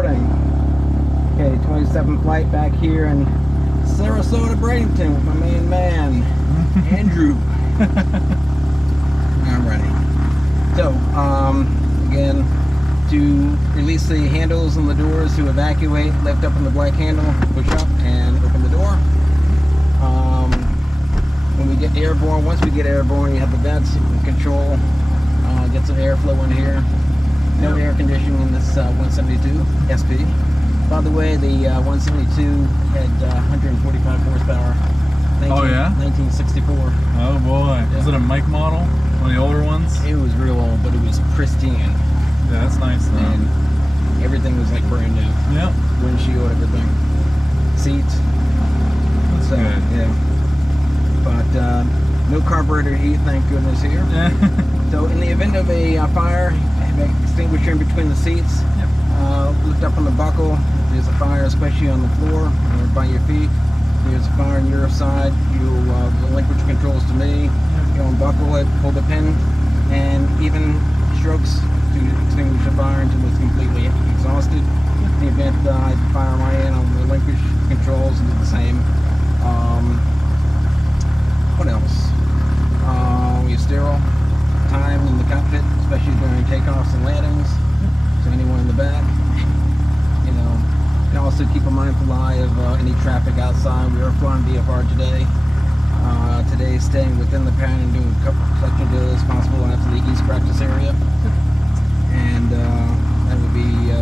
recording. Okay, 27th flight back here in Sarasota Bradenton with my main man, Andrew. Alrighty. So, again, to release the handles on the doors to evacuate, lift up on the black handle, push up, and open the door. When we get airborne, once we get airborne, you have the vents, you can control, get some airflow in here. No air conditioning in this 172 SP. By the way, the 172 had 145 horsepower. 1964. Oh boy. Yeah. Was it a Mike model? One of the older ones? It was real old, but it was pristine. Yeah, that's nice though. And everything was like brand new. Yep. Windshield, everything. Seats. That's so, good. Yeah. But no carburetor heat, thank goodness here. So in the event of a fire, have an extinguisher in between the seats. Yep. Lift up on the buckle. If there's a fire, especially on the floor or by your feet. If there's a fire on your side, you relinquish controls to me. You unbuckle it, pull the pin, and even strokes to extinguish the fire until it's completely exhausted. In the event I fire my end, I'll relinquish controls and do the same. What else? We have sterile time in the cockpit, especially during takeoffs and landings. So anyone in the back, you know, and also keep a mindful eye of any traffic outside. We are flying VFR today. Today staying within the pattern and doing a couple of collection deals possible after the east practice area. And that would be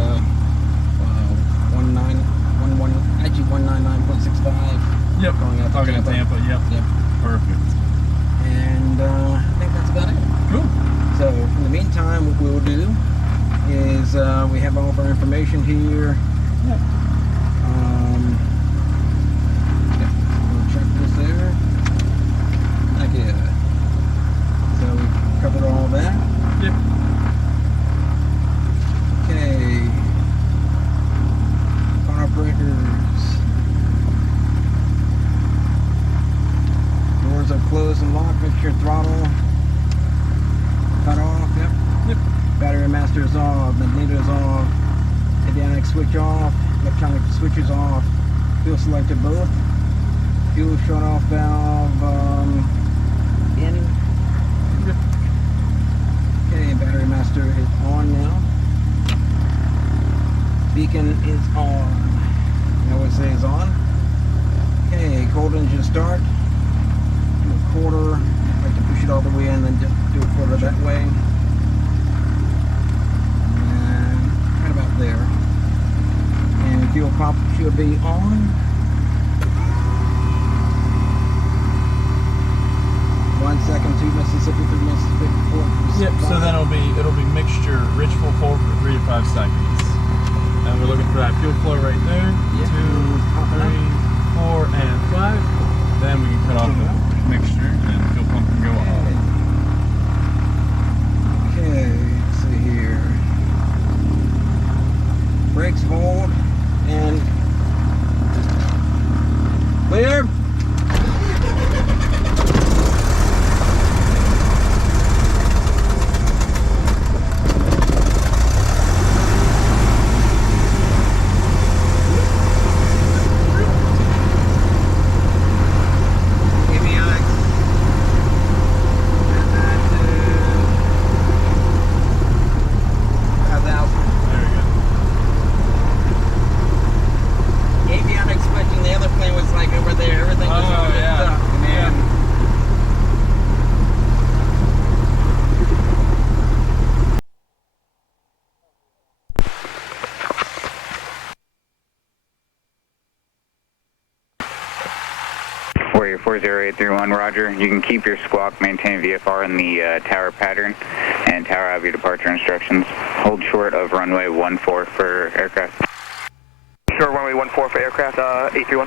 199.65. Yep. Going out to Tampa. Yep. Perfect. And I think that's about it. Cool. So in the meantime, what we'll do is we have all of our information here. Yep. We'll check this there. Okay. So we've covered all that. Yep. Okay. Car breakers. Doors are closed and locked. Make sure throttle cut off. Yep. Battery master is off. Magneto is off. Avionics switch off. Electronic switches off. Fuel selector both. Fuel shut off valve in. Okay, battery master is on now. Beacon is on. I always say is on. Okay, cold engine start. Do a quarter. I like to push it all the way in, then do a quarter that way. And right about there. And fuel pump should be on. 1 second, 2 Mississippi, 3 Mississippi, 4 Mississippi. Yep. So then it'll be mixture rich full forward for 3 to 5 seconds. And we're looking for that fuel flow right there. Yep. 2, 3, 4, and 5. Then we can cut off the mixture and fuel pump can go off. Okay, let's see here. Brakes hold and clear. Warrior 40831, Roger. You can keep your squawk, maintain VFR in the tower pattern, and tower have your departure instructions. Hold short of runway 14 for aircraft. Short runway 14 for aircraft, 831.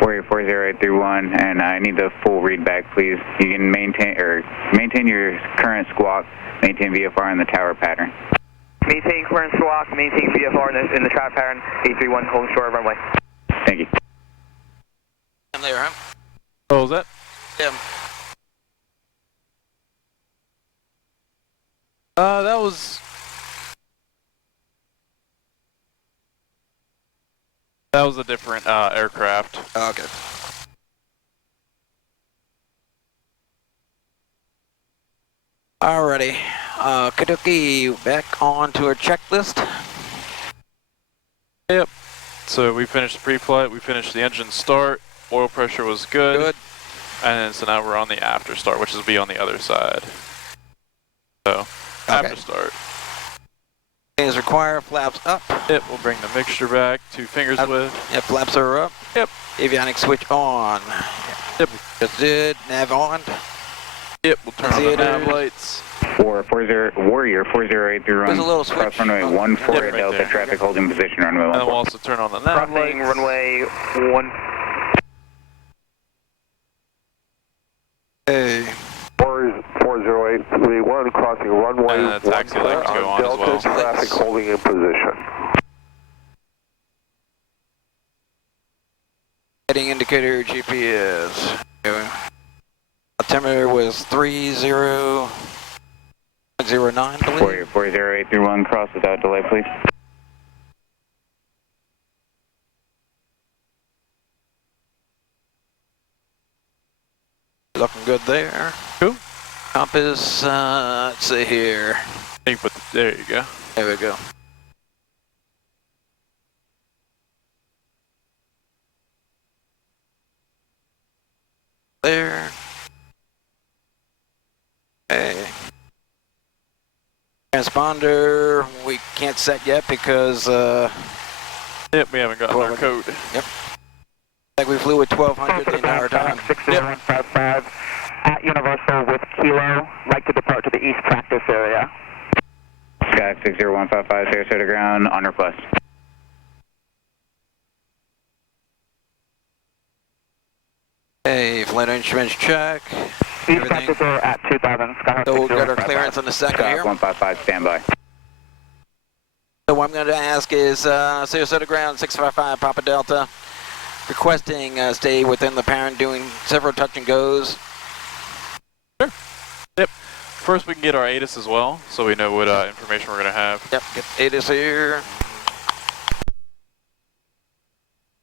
Warrior 40831, and I need the full read back, please. You can maintain your current squawk, maintain VFR in the tower pattern. Maintain current squawk, maintain VFR in the tower pattern, 831, hold short of runway. Thank you. I'm there, huh? What was that? Yeah. That was That was a different aircraft. Okay. Alrighty. Kaduki, back on to our checklist. Yep. So we finished the pre-flight, we finished the engine start, oil pressure was good. And so now we're on the after start, which will be on the other side. So, after start. Things require flaps up. Yep, we'll bring the mixture back, 2 fingers width. Yep, flaps are up. Yep. Avionics switch on. Yep. Just did. Nav on. Yep, we'll turn on the nav lights. 440 Warrior 4083 There's run. a little switch. Cross runway 14 Yep, right Delta there. traffic holding position runway And then 14. we'll also turn on the nav Crossing lights. runway 1. Hey. 40831 crossing runway And the taxi lights go on as well. Traffic holding in position. Heading indicator GPS. Altimeter was 30.09, I believe. Warrior 40831 cross without delay, please. Looking good there. Cool. Compass, let's see here. There you go. There we go. There. Hey. Transponder, we can't set yet because, Yep, we haven't gotten our code. like we flew at 1200 the entire time. 60155 at Universal with Kilo, like to depart to the east practice area. Sky 60155 Sarasota ground on request. Hey, flight instruments check. East practice area at 2000. Skyhawk So we'll get our 6055. clearance in a second Sky here. 155 standby. So what I'm going to ask is Sarasota ground 655 Papa Delta, requesting stay within the parent, doing several touch and goes. Sure. Yep. First we can get our ATIS as well, so we know what information we're going to have. Yep, get ATIS here.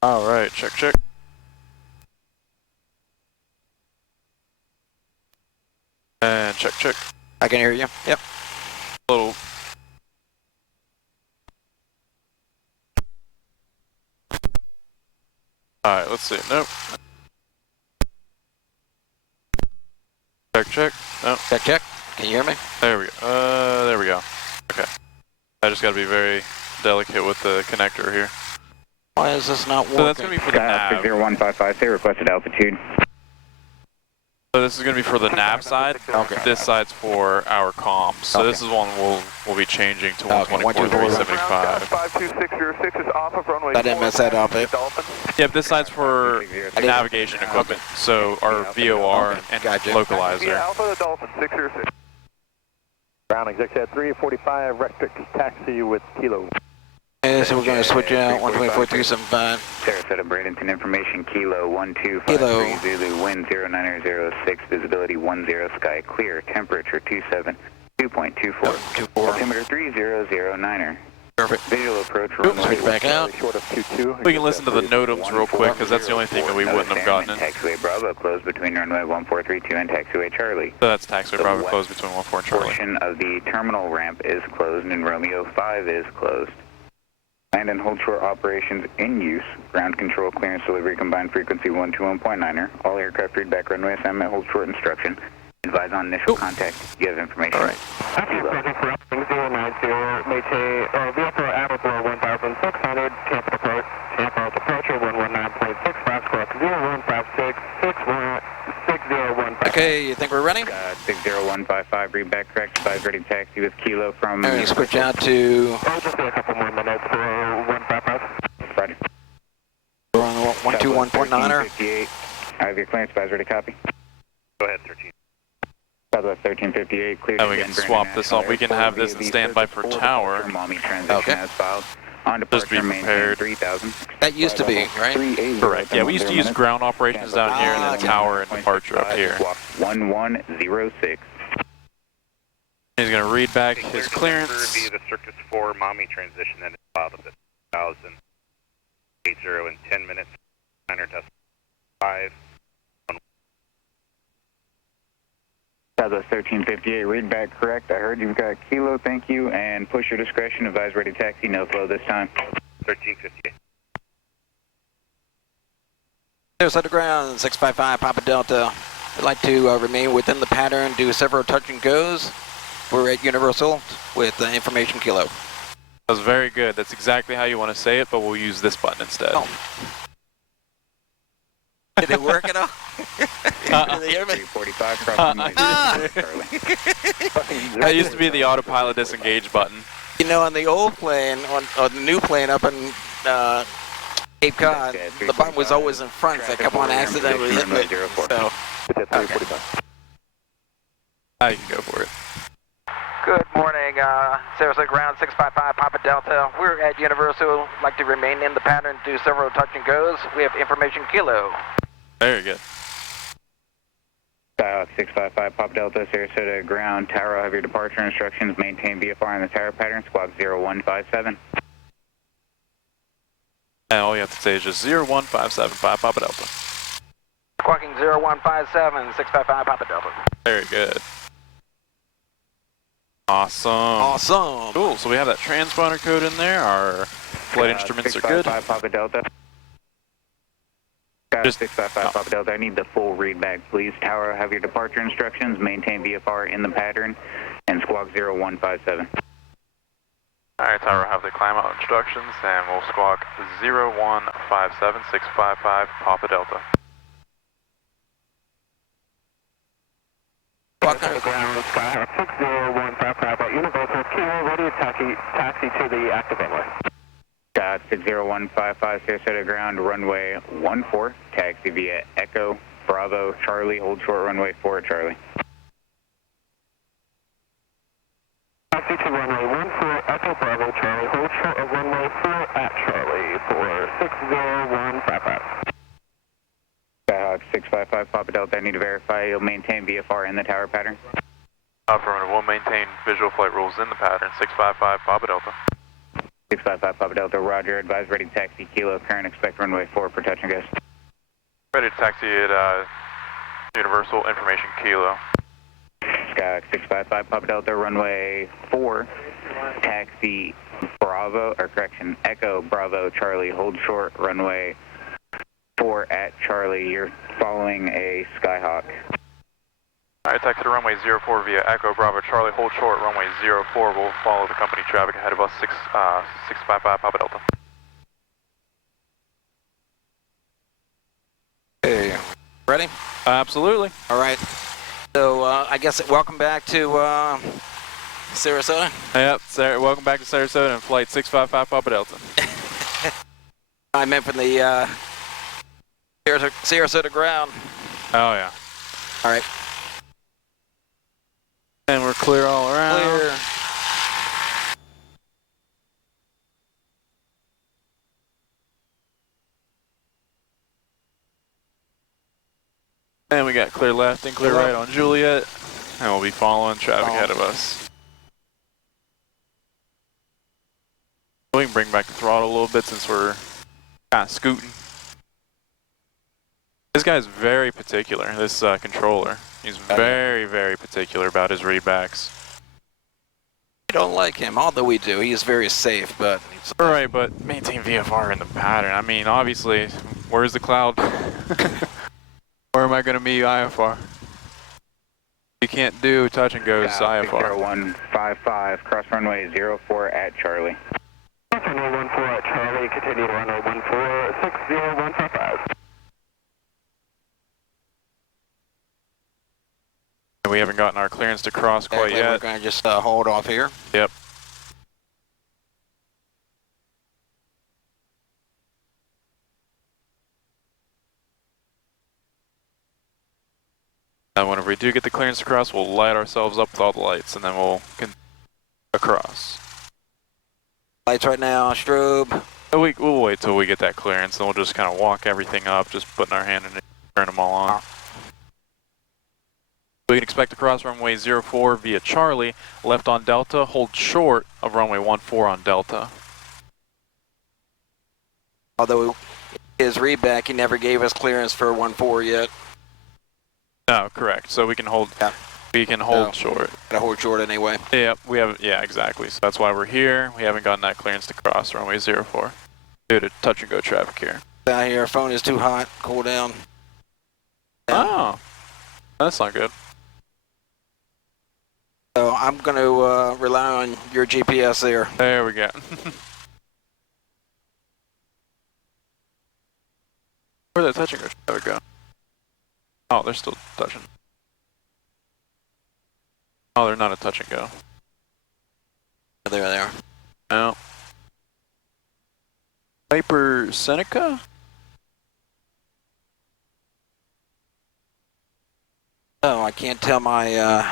Alright, check, check. And check, check. I can hear you. Yep. Little. Alright, let's see. Nope. Check, check. Nope. Check, check. Can you hear me? There we go. There we go. Okay. I just gotta be very delicate with the connector here. Why is this not working? So that's gonna be for the Sky nav. 60155 say requested altitude. So this is gonna be for the nav side. Okay. This side's for our comms. So this is one we'll be changing to 124.375. 52606 is off of runway. I didn't mess that up, eh? Yep, this side's for navigation equipment. So our VOR and Gotcha. localizer. Alpha the Dolphin 606. Ground exec at 345 Rectric taxi with Kilo. And so we're going to switch out 124.375. Sarasota Bradenton information Kilo Kilo. 1253 Zulu wind 09006 visibility 10 sky clear temperature 27 2.24 altimeter 3009er. Perfect. Visual approach runway Switch back out. Short of 22. We can listen to the NOTAMs real quick because that's the only thing that we wouldn't have gotten in. So Taxiway Bravo closed between runway 1432 and taxiway Charlie. that's taxiway Bravo closed between 14 and Charlie. Portion of the terminal ramp is closed and Romeo 5 is closed. Land and hold short operations in use. Ground control clearance delivery combined frequency 121.9er. All aircraft feedback runway assignment hold short instruction. Advise on initial contact. You have information. All right. Vehicle Aperture 1600, Tampa departure 119.6, fast cross 0156, 6015. Okay, you think we're ready? 60155, read back correct. Advise ready taxi with Kilo from... All right, switch out to... Just a couple more minutes for 155. Friday. We're on the 121.9er. 1358. I have your clearance. Advise ready copy. Go ahead, 13. Southwest 1358, clear Now to we can Denver swap this International off. We can Airport have this via in the standby for Surface tower. Departure Mommy transition Okay. as filed. On Just be departure, maintain prepared. 3000. That used to be, right? Correct. Yeah, we used to use ground operations down here and then tower and departure up here. 1106. He's going to read back his clearance. Via the Circus 4 Mommy transition and it's filed at 1000. 80 in 10 minutes. 9.5. Southwest 1358, read back correct. I heard you've got Kilo, thank you, and push your discretion. Advise ready taxi, no flow this time. 1358. Sarasota Ground, 655 Papa Delta. I'd like to remain within the pattern, do several touch and goes. We're at Universal with information Kilo. That was very good. That's exactly how you want to say it, but we'll use this button instead. Oh. Did it work at all? Did they hear me? 345, crossing Charlie. That used to be the autopilot disengage button. You know, on the old plane, on the new plane up in Cape Cod, the button was always in front, so I kept on accidentally hitting it. So, Okay. You can go for it. good morning, Sarasota Ground 655 Papa Delta. We're at Universal. Like to remain in the pattern, do several touch and goes. We have information Kilo. Very good. Skyhawk 655 Papa Delta, Sarasota Ground, Tower, have your departure instructions. Maintain VFR in the tower pattern, squawk 0157. And all you have to say is just 01575 Papa Delta. Squawking 0157 655 Papa Delta. Very good. Awesome. Awesome. Cool. So we have that transponder code in there. Our flight instruments are good. 655 Papa Delta. Just- 655 Papa Delta, I need the full readback, please. Tower, have your departure instructions. Maintain VFR in the pattern and squawk 0157. Alright, Tower, have the climb out instructions, and we'll squawk 0157655 Papa Delta. Ground, Skyhawk 6015 at Universal, Kilo, ready to taxi to the active runway. Skyhawk 60155, Sarasota Ground, runway 14, taxi via Echo, Bravo, Charlie, hold short runway 4 at Charlie. Taxi to runway 14, Echo, Bravo, Charlie, hold short of runway 4 at Charlie for 60155. Skyhawk 655 Papa Delta, I need to verify you'll maintain VFR in the tower pattern. Affirmative, we'll maintain visual flight rules in the pattern, 655 Papa Delta. 655 Papa Delta, roger, advise ready taxi, Kilo, current expect runway 4 for touch and goes. Ready to taxi at Universal, information Kilo. Skyhawk 655 Papa Delta, runway 4, taxi Bravo, or correction, Echo, Bravo, Charlie, hold short, runway 4 at Charlie, you're following a Skyhawk. Alright, taxi to runway 04 via Echo, Bravo, Charlie, hold short, runway 04, we'll follow the company traffic ahead of us, 655 Papa Delta. Hey, ready? Absolutely. All right. So I guess welcome back to Sarasota. Yep, welcome back to Sarasota and flight 655 Papa Delta. I meant from the Sarasota Ground. Oh yeah. All right. And we're clear all around. Clear. And we got clear left and clear right on Juliet. And we'll be following traffic ahead of us. We can bring back the throttle a little bit since we're kind of scooting. This guy's very particular, this controller. He's very, very particular about his readbacks. We don't like him, although we do. He is very safe, but... Right, but maintain VFR in the pattern. I mean, obviously, where's the cloud? Where am I going to meet IFR? You can't do touch and goes IFR. 0155, cross runway 04 at Charlie. Cross runway 14 at Charlie, continue to runway 14, 60155. We haven't gotten our clearance to cross quite Exactly, yet. we're going to just hold off here. Yep. And whenever we do get the clearance to cross, we'll light ourselves up with all the lights, and then we'll across. Lights right now, strobe. We'll wait till we get that clearance, and we'll just kind of walk everything up, just putting our hand in it, turn them all on. We can expect to cross runway 04 via Charlie, left on Delta, hold short of runway 14 on Delta. Although his readback, he never gave us clearance for 1-4 yet. No, correct. So we can hold. Yeah. We can hold short. Gotta hold short anyway. Yeah, we have. Yeah, exactly. So that's why we're here. We haven't gotten that clearance to cross runway 04 due to touch and go traffic here. Out here, our phone is too hot. Cool down. Oh, that's not good. So I'm going to rely on your GPS there. There we go. Where'd that touch and go traffic go? Oh, they're still touching. Oh, they're not a touch and go. There they are. No. Hyper Seneca? Oh, I can't tell my...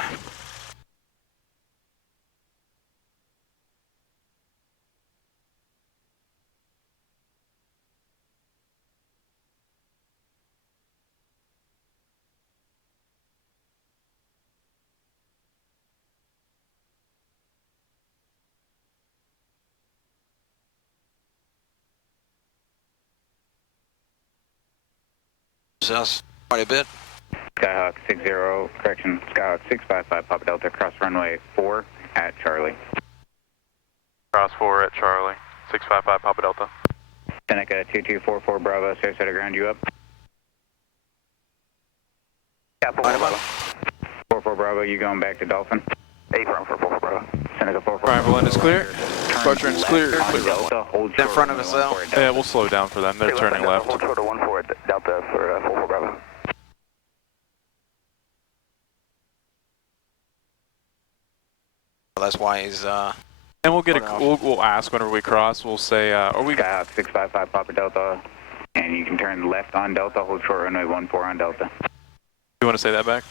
Us quite a bit. Skyhawk 60, correction, Skyhawk 655 Papa Delta, cross runway 4 at Charlie. Cross 4 at Charlie. 655 Papa Delta. Seneca 2244 Bravo, Sarasota ground you up. Yeah, 44 Bravo. 44 Bravo, you going back to Dolphin? 8 for 44 Bravo. Seneca 44. Arrival in is clear. Departure in is clear. On Delta, hold In short front of us, though. Yeah, we'll slow down for them. They're turning left. Hold short of 14 Delta for 44 Bravo. That's why he's... And we'll get a. We'll ask whenever we cross. We'll say, are we? Skyhawk 655 Papa Delta, and you can turn left on Delta, hold short runway 14 on Delta. You want to say that back?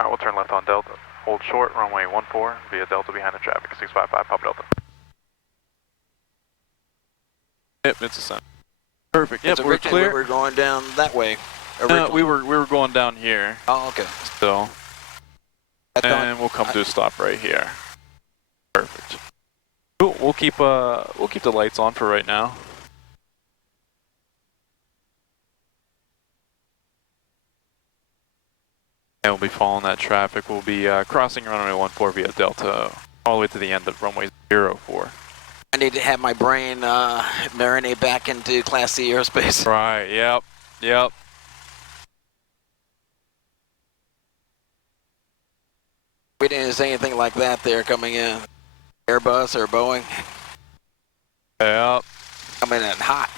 All right, we'll turn left on Delta. Hold short, runway 14 via Delta behind the traffic. 655 Papa Delta. Yep, it's a sign. Perfect. Yep, we're clear. We were going down that way. We were going down here. Oh, okay. Still. That's And we'll come to a stop right here. Perfect. Cool. We'll keep the lights on for right now. And we'll be following that traffic. We'll be crossing runway 14 via Delta all the way to the end of runway 04. I need to have my brain marinate back into Class C airspace. Right. Yep. Yep. We didn't see anything like that there coming in. Airbus or Boeing. Yep. Coming in hot.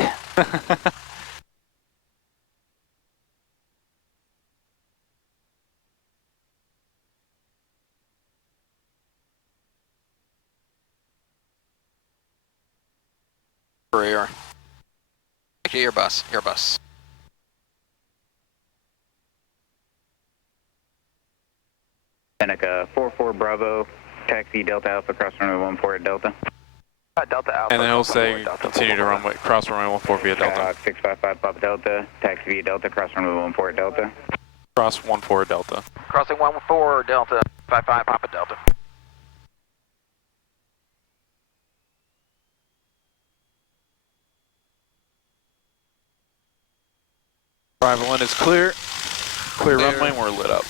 Career. Actually, Airbus. Seneca 44 Bravo, taxi Delta Alpha, cross runway 14 at Delta. Delta Alpha. And then he'll say continue to runway cross runway 14 via Delta. Skyhawk 655 Papa Delta, taxi via Delta, cross runway 14 at Delta. Cross 14 Delta. Crossing 14 Delta, 55 Papa Delta. Arrival in is clear. Clear runway and we're lit up.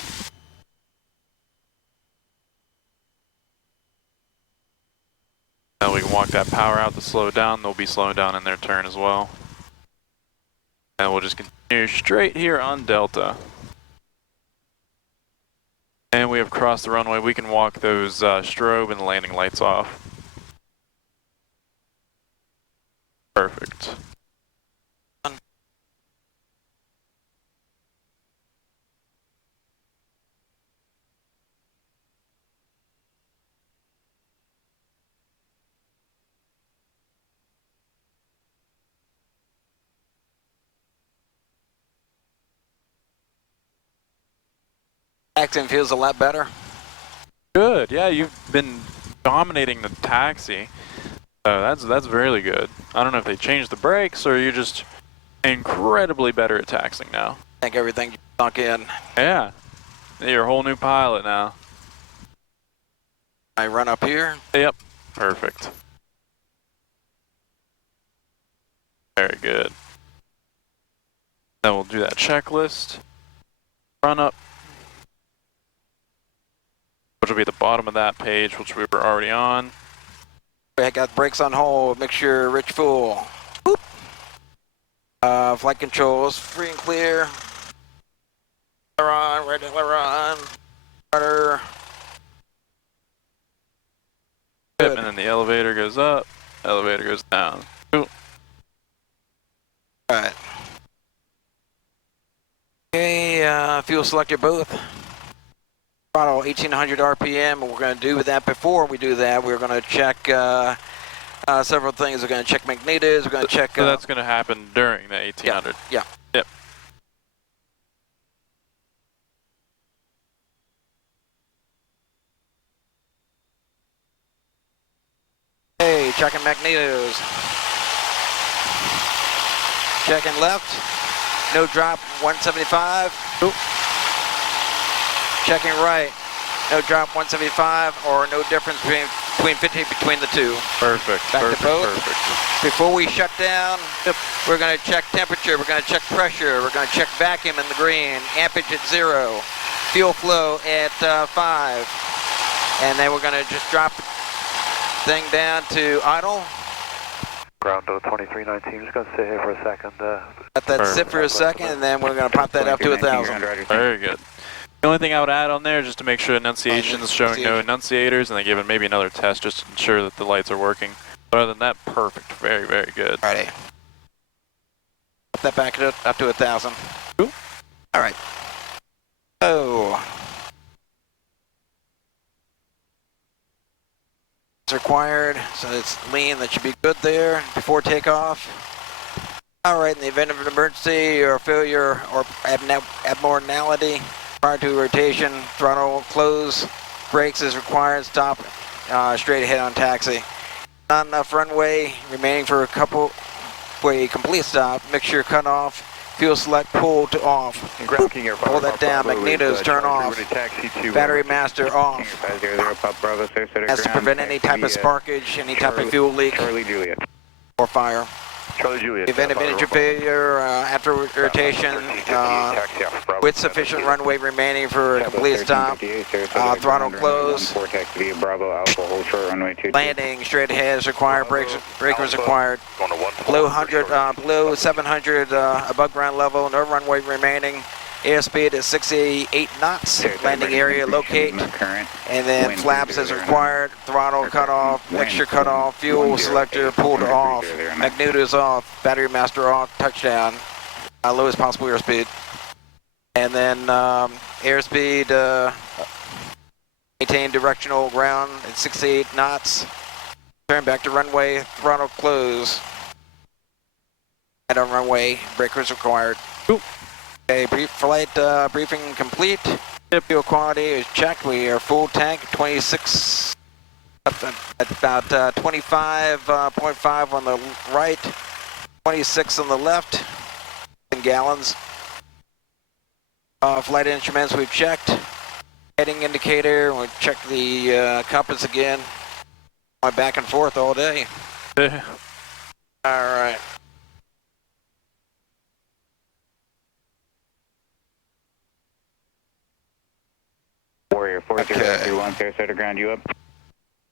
Now we can walk that power out to slow down. They'll be slowing down in their turn as well. And we'll just continue straight here on Delta. And we have crossed the runway. We can walk those strobe and landing lights off. Perfect. Acting feels a lot better. Good. Yeah, you've been dominating the taxi. That's really good. I don't know if they changed the brakes or you're just incredibly better at taxiing now. I think everything sunk in. Yeah. You're a whole new pilot now. I run up here. Yep. Perfect. There Very good. Then we'll do that checklist. Run up. Which will be the bottom of that page, which we were already on. I got brakes on hold, mixture rich full. Boop. Flight controls, free and clear. Aileron, right aileron. Rudder. Yep, and then the elevator goes up, elevator goes down. Cool. Alright. Okay, fuel selector both. Throttle 1800 RPM, and we're going to do that. Before we do that, we're going to check several things. We're going to check magnetos, we're going to check... So that's going to happen during the 1800? Yeah. Yep. Hey, checking magnetos. Checking left. No drop, 175. Oop. Checking right. No drop, 175, or no difference between 50 between the two. Perfect. Back to both. Perfect. Before we shut down, we're going to check temperature, we're going to check pressure, we're going to check vacuum in the green, ampage at 0, fuel flow at 5, and then we're going to just drop the thing down to idle. Ground 2319, just going to sit here for a second. Let that sit for a second, and then we're going to pop that up to 1,000. Very good. The only thing I would add on there is just to make sure enunciation is showing no enunciators, and then give it maybe another test just to ensure that the lights are working. But other than that, perfect. Very, very good. Alrighty. Pop that back up to 1,000. Cool. Alright. Oh. It's required, so it's lean. That should be good there before takeoff. Alright, in the event of an emergency or failure or abnormality, prior to rotation, throttle close, brakes is required, stop straight ahead on taxi. Not enough runway, remaining for a complete stop, mixture cut off, fuel select pull to off. Pull that down, magnetos turn off, battery master off. Has to prevent any type of sparkage, any type of fuel leak or fire. Event of engine failure after rotation, with sufficient runway remaining for a complete stop, throttle close, landing straight ahead is required, breakers required, below 700 above ground level, no runway remaining, airspeed is 68 knots, landing area locate, and then flaps as required, throttle cut off, mixture cut off, fuel selector pulled off, magnetos off, battery master off, touchdown, lowest possible airspeed. And then airspeed, maintain directional ground at 68 knots, turn back to runway, throttle close, and on runway, breakers required. Cool. Okay, flight briefing complete. Fuel quality is checked. We are full tank, 26, about 25.5 on the right, 26 on the left, in gallons. Flight instruments we've checked. Heading indicator, we'll check the compass again. Going back and forth all day. All right. Warrior 4031, Sarasota ground you up.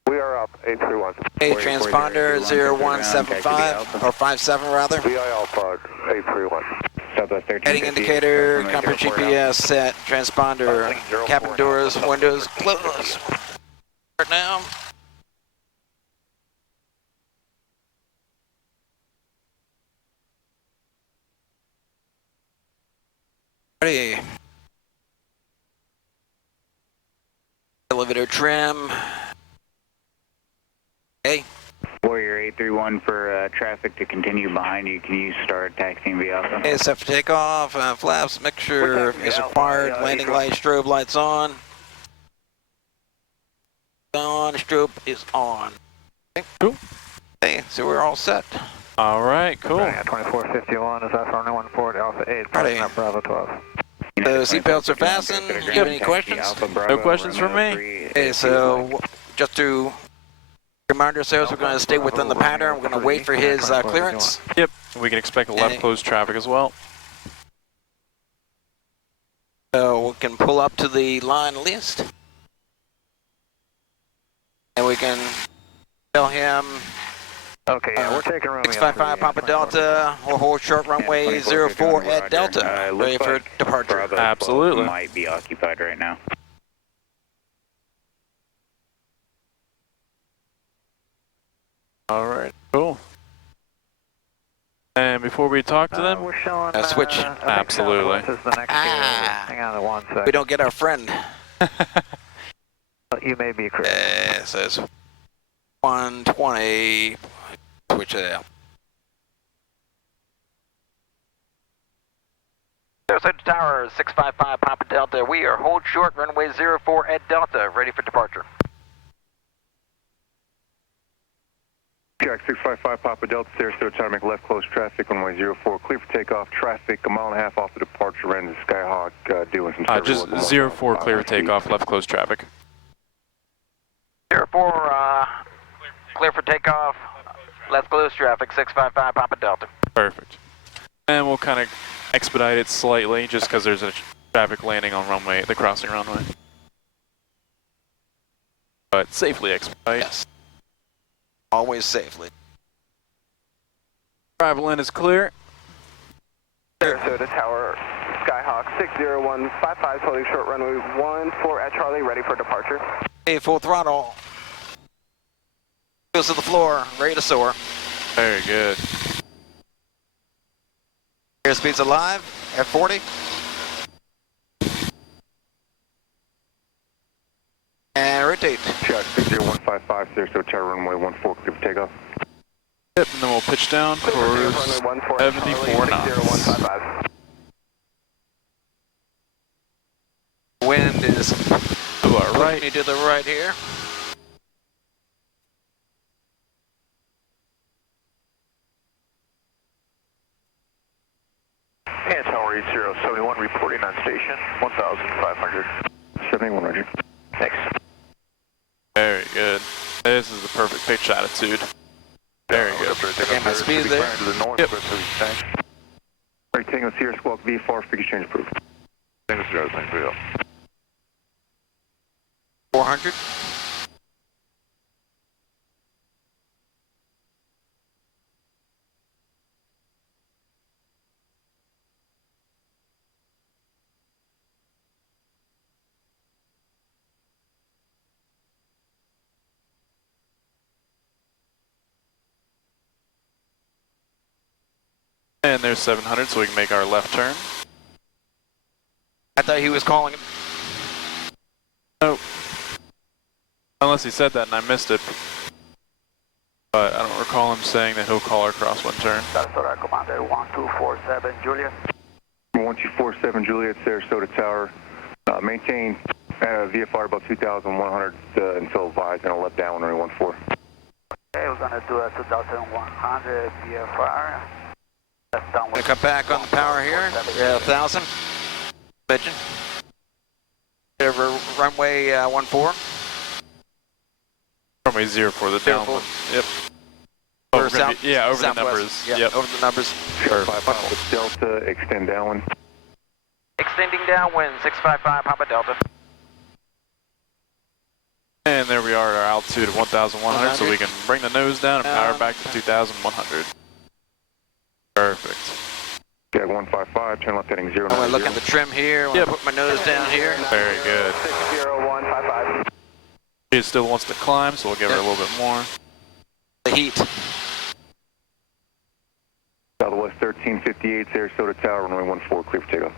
We are up, 831. Hey, transponder 0175, or 57 rather. VI Alpha, 831. Southwest 13. Heading indicator, compass GPS set, transponder, cabin doors, windows closed. Right now. Ready. Elevator trim. Hey. Warrior 831 for traffic to continue behind you. Can you start taxiing via Alpha? Okay, set for takeoff. Flaps mixture is required. Landing light, strobe lights on. On, strobe is on. Okay, cool. Hey, so we're all set. All right, cool. 2451 is that for 14 Alpha 8, Ready. Bravo 12. The seatbelts are fastened. Do you have any questions? No questions from me. Okay, so just to remind ourselves, we're going to stay within the pattern. We're going to wait for his clearance. Yep. We can expect a left closed traffic as well. So we can pull up to the line list. And we can tell him, Okay, yeah, we're taking Romeo. 655 Papa Delta, we'll hold short runway 04 at Delta, ready for departure. Bravo Absolutely. might be occupied right now. All right, cool. And before we talk to them, We're showing switch. Absolutely. This is the next hang on the one second. We don't get our friend. You may be correct. It says 120, switch it out. Sarasota Tower, 655 Papa Delta. We are hold short, runway 04 at Delta, ready for departure. Jack 655 Papa Delta, Sarasota Tower, make left close traffic, runway 04, clear for takeoff, traffic a mile and a half off the departure, ran to Skyhawk, doing some service just work. 04 clear for takeoff, left closed traffic. 04, clear for takeoff, left close traffic, 655 Papa Delta. Perfect. And we'll kind of expedite it slightly just because there's a traffic landing on runway, the crossing runway. But safely expedite. Yes. Always safely. Arrival in is clear. Sarasota Tower, Skyhawk 60155, holding short runway 14 at Charlie, ready for departure. Hey, full throttle. Goes to the floor, ready to soar. Very good. Airspeed's alive at 40. And rotate. Jack 60155, Sarasota Tower, runway 14, clear for takeoff. Yep, and then we'll pitch down for 74 knots. Wind is To our right. me to the right here. And Tower 8071 reporting on station, 1,500. 71, Roger. Thanks. Very good. This is the perfect pitch attitude. Very good. Okay, my speed there. To the north, Yep. Right, Tango Sierra Squawk V4, figure change approved. Tango Sierra, thanks for your help. 400. And there's 700, so we can make our left turn. I thought he was calling him. Oh. Unless he said that and I missed it. But I don't recall him saying that he'll call our crosswind turn. Sarasota Commander 1247, Juliet. 1247 Juliet, Sarasota Tower. Maintain VFR about 2,100 until advised, and I'll let down runway 14. Okay, we're gonna do a 2,100 VFR. Gonna come back on the power here. Yeah, 1,000. Pigeon. Over runway 14. Runway 04, the downwind. Yep. Oh, Or we're gonna south, be, yeah, over the southwest. numbers. Yeah, Yep. over the numbers. Perfect. Papa Delta, extend downwind. Extending downwind, 655 Papa Delta. And there we are at our altitude of 1,100, so we can bring the nose down and power back to 2,100. Perfect. Jag 155, turn left heading 090. I'm gonna look at the trim here. I'm gonna put my nose down here. Very good. 60155. She still wants to climb, so we'll give her a little bit more. The heat. Southwest 1358, Sarasota Tower, runway 14, clear for takeoff.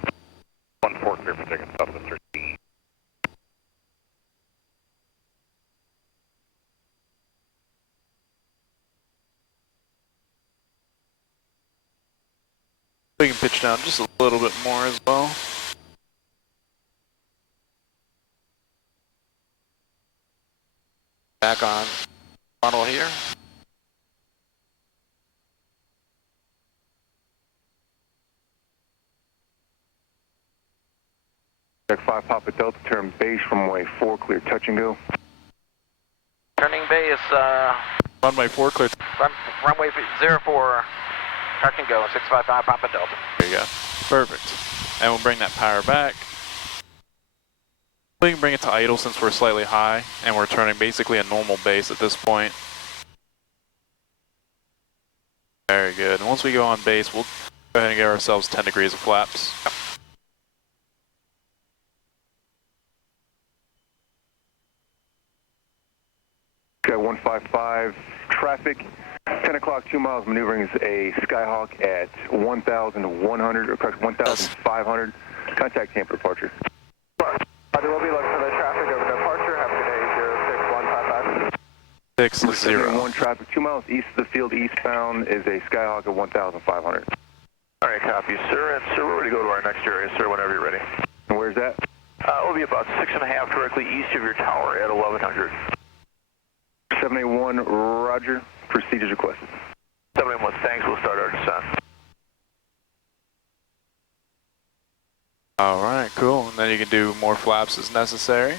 14 clear for takeoff, Southwest 13. We can pitch down just a little bit more as well. Back on funnel here. Jag 5 Papa Delta, turn base, runway 4, clear, touch and go. Turning base, Runway 4 clear. runway 04. Truck can go, 655 Papa Delta. There you go. Perfect. And we'll bring that power back. We can bring it to idle since we're slightly high, and we're turning basically a normal base at this point. Very good. And once we go on base, we'll go ahead and give ourselves 10 degrees of flaps. Got 155 traffic. 10 o'clock, 2 miles maneuvering is a Skyhawk at 1,100, or correct, 1,500. Contact Tampa departure. Roger, we'll be looking for the traffic over departure. Have a good day, 06155. 6-0. 1 traffic, 2 miles east of the field, eastbound is a Skyhawk at 1,500. All right, copy, sir. And sir, we're ready to go to our next area, sir, whenever you're ready. And where's that? We'll be about 6.5 directly east of your tower at 1100. 781, Roger. Procedures requested. 781, thanks. We'll start our descent. All right, cool. And then you can do more flaps as necessary.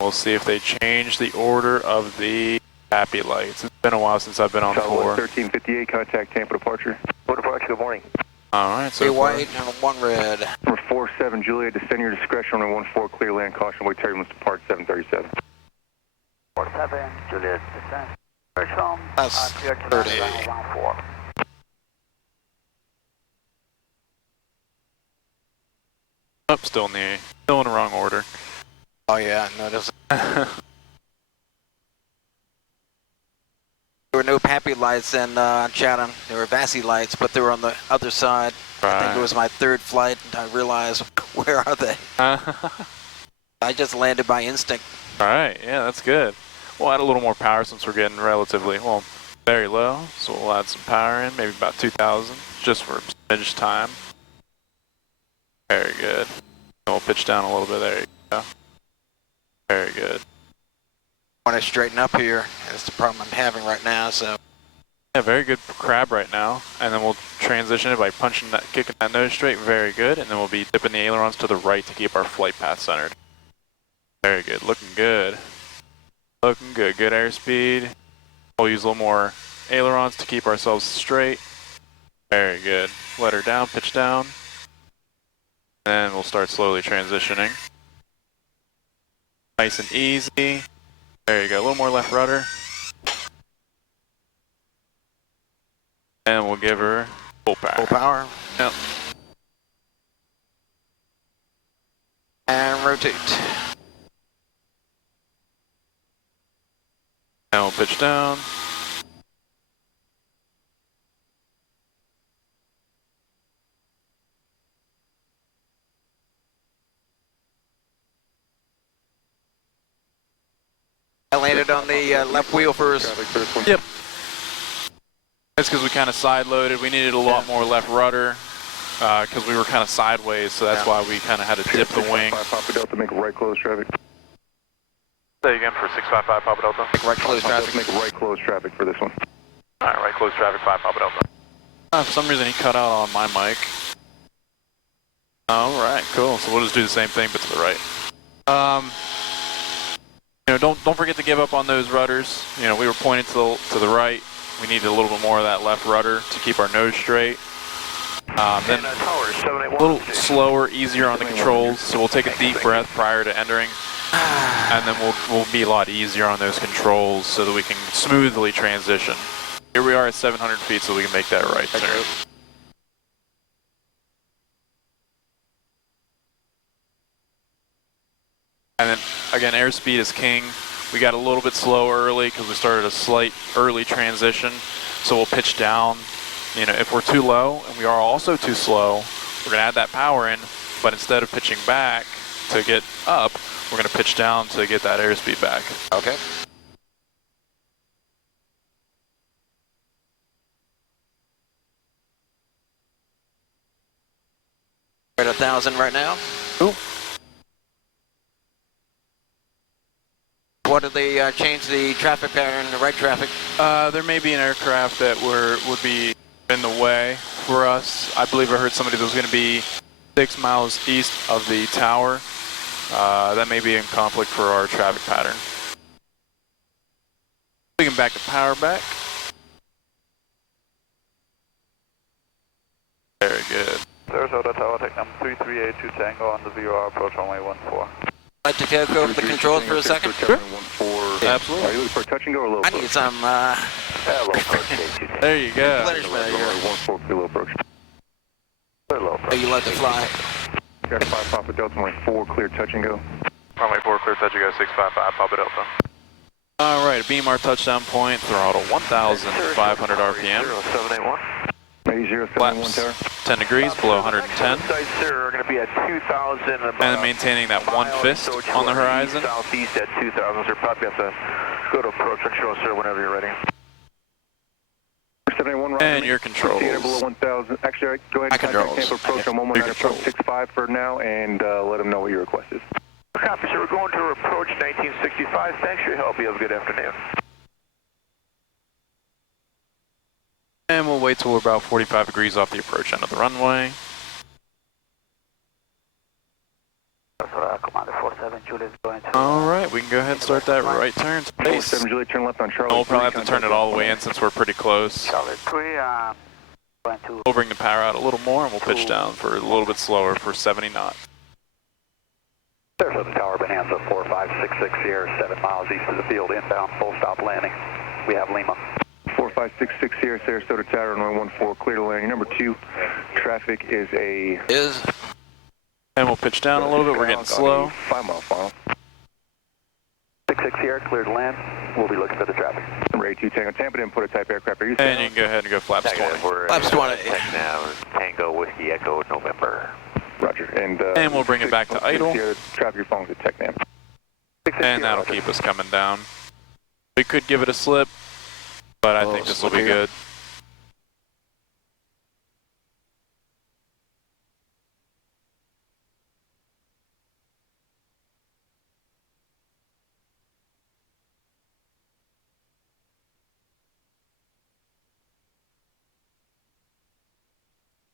We'll see if they change the order of the happy lights. It's been a while since I've been on the floor. 1358, contact Tampa departure. Departure, good morning. All right, so 3 white and 1 red. Number 47, Juliet, descend your discretion on 14, clear land, caution, wait turbulence, depart 737. 47, Juliet, descent. Home. That's 30. 14. Oh, still in the wrong order. Oh yeah, I noticed. There were no happy lights in Chatham. There were VASI lights, but they were on the other side. Right. I think it was my 3rd flight, and I realized, where are they? I just landed by instinct. All right, yeah, that's good. We'll add a little more power since we're getting relatively, well, very low. So we'll add some power in, maybe about 2,000, just for smidge time. Very good. And we'll pitch down a little bit. There you go. Very good. I want to straighten up here. That's the problem I'm having right now, so. Yeah, very good crab right now. And then we'll transition it by punching that, kicking that nose straight. Very good. And then we'll be dipping the ailerons to the right to keep our flight path centered. Very good. Looking good. Looking good. Good airspeed. We'll use a little more ailerons to keep ourselves straight. Very good. Let her down, pitch down. And we'll start slowly transitioning. Nice and easy. There you go. A little more left rudder. And we'll give her full power. Full power. Yep. And rotate. Now we'll pitch down. I landed on the left wheel first. Yep. That's because we kind of side loaded. We needed a lot more left rudder because we were kind of sideways, so that's why we kind of had to dip the wing. Papa Delta, make right close traffic. Say again for 655 Papa Delta. Make right close traffic. Make right close traffic for this one. All right, right close traffic 5 Papa Delta. For some reason he cut out on my mic. All right, cool. So we'll just do the same thing, but to the right. You know, don't forget to give up on those rudders. You know, we were pointed to the right. We needed a little bit more of that left rudder to keep our nose straight. Then a little slower, easier on the controls. So we'll take a deep breath prior to entering, and then we'll be a lot easier on those controls so that we can smoothly transition. Here we are at 700 feet, so we can make that right turn. And then, again, airspeed is king. We got a little bit slow early because we started a slight early transition. So we'll pitch down. You know, if we're too low and we are also too slow, we're going to add that power in. But instead of pitching back to get up, we're going to pitch down to get that airspeed back. Okay. We're at 1,000 right now. Cool. What did they change the traffic pattern, the right traffic? There may be an aircraft that would be in the way for us. I believe I heard somebody that was going to be 6 miles east of the tower. That may be in conflict for our traffic pattern. We can back the power back. Very good. Sarasota Tower, take number 3382 Tango on the VOR approach runway 14. Like to take over the controls for a second? Sure. Absolutely. Are you looking for a touch and go or low I approach? need some Low approach, There you go. replenishment here. Runway 14, clear low approach. Clear low Oh, approach. you like to fly. Got 5 Papa Delta, runway 4, clear touch and go. Runway 4, clear touch, you go 655, Papa Delta. All right, beam our touchdown point, throttle 1,500 RPM. 0781. 8071 Flaps tower. 10 degrees, below 110. Sites there are going to be at 2,000. And maintaining that one fist on the horizon. Southeast at 2,000, sir. Probably have to go to approach control, sir, whenever you're ready. 781, Roger. And your controls. Below 1,000. Actually, go ahead and contact Tampa approach on 119.65 for now and let them know what your request is. Copy, sir. We're going to approach 1965. Thanks for your help. You have a good afternoon. And we'll wait till we're about 45 degrees off the approach end of the runway. Commander 47, Juliet going to... All right, we can go ahead and start that right turn space. 7 Juliet, turn left on Charlie. And we'll probably have to turn it all the way in since we're pretty close. Charlie 3, going to... We'll bring the power out a little more and we'll pitch down for a little bit slower for 70 knots. Sarasota Tower, Bonanza 4566 Sierra, 7 miles east of the field, inbound, full stop landing. We have Lima. 4566 here, Sarasota Tower, runway 14, clear to landing. Number 2, traffic is a... And we'll pitch down a little bit, we're getting slow. 5-mile final. 66 Sierra, clear to land. We'll be looking for the traffic. Number 82 Tango, Tampa didn't put a type aircraft. Are you And you can go ahead and go flaps 20. Flaps 20. Now, Tango Whiskey Echo November. Roger. And we'll bring it back to idle. Traffic, you're following the TechNam. And that'll keep us coming down. We could give it a slip, but I think this will be good.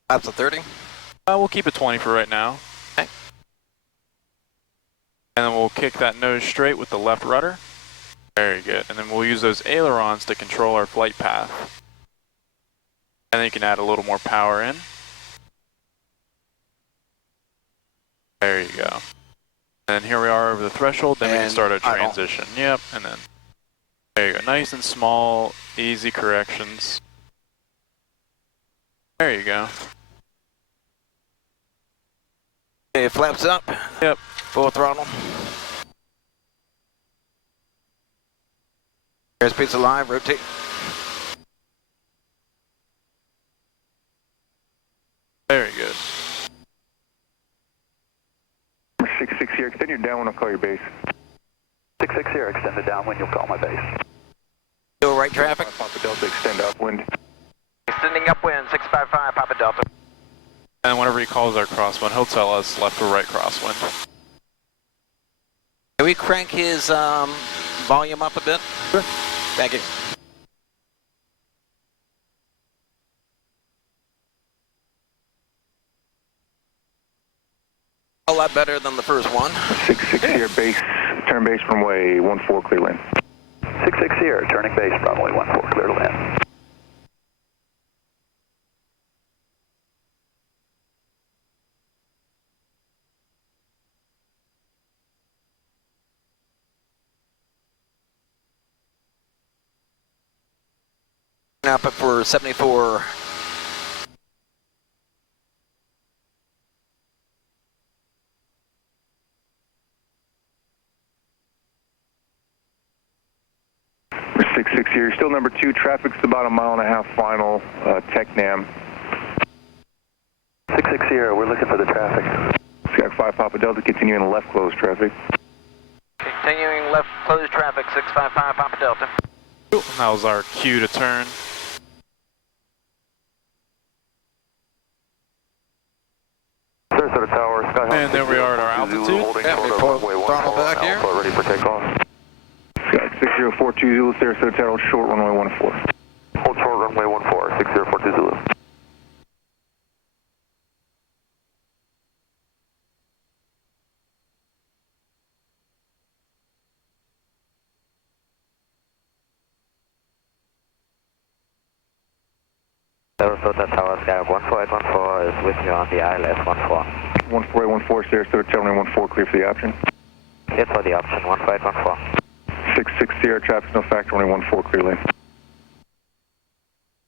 Flaps of 30. We'll keep it 20 for right now. Okay. And then we'll kick that nose straight with the left rudder. Very good. And then we'll use those ailerons to control our flight path. And then you can add a little more power in. There you go. And here we are over the threshold, then we can start our transition. Yep, and then there you go. Nice and small, easy corrections. There you go. Okay, flaps up. Yep. Full throttle. Airspace alive, rotate. Very good. 66 here, extend your downwind, I'll call your base. 66 Sierra, extend the downwind, you'll call my base. Still right traffic. Papa Delta, extend upwind. Extending upwind, 655, Papa Delta. And whenever he calls our crosswind, he'll tell us left or right crosswind. Can we crank his volume up a bit? Sure. Thank you. A lot better than the first one. 66 here, base, turn base runway 14, clear land. 66 Sierra, turning base, runway 14, clear to land. Up for 74. Number 66 here, still number 2, traffic's about a 1.5 mile final, TechNam. 66 Sierra, we're looking for the traffic. Sky 5 Papa Delta, continuing left close traffic. Continuing left closed traffic, 655 Papa Delta. That was our cue to turn. Sarasota Tower, Skyhawk. And there we are at our altitude. Yeah, we pull throttle back here. Alpha, ready for takeoff. Sky 6042 Zulu, Sarasota Tower, short runway 14. Hold short runway 14, 6042 Zulu. Sarasota Tower, Sky 14814 is with you on the ILS 14. 14814, Sarasota Tower 14, clear for the option. Clear for the option, 14814. 66 Sierra, traffic no factor, runway 14, clear lane.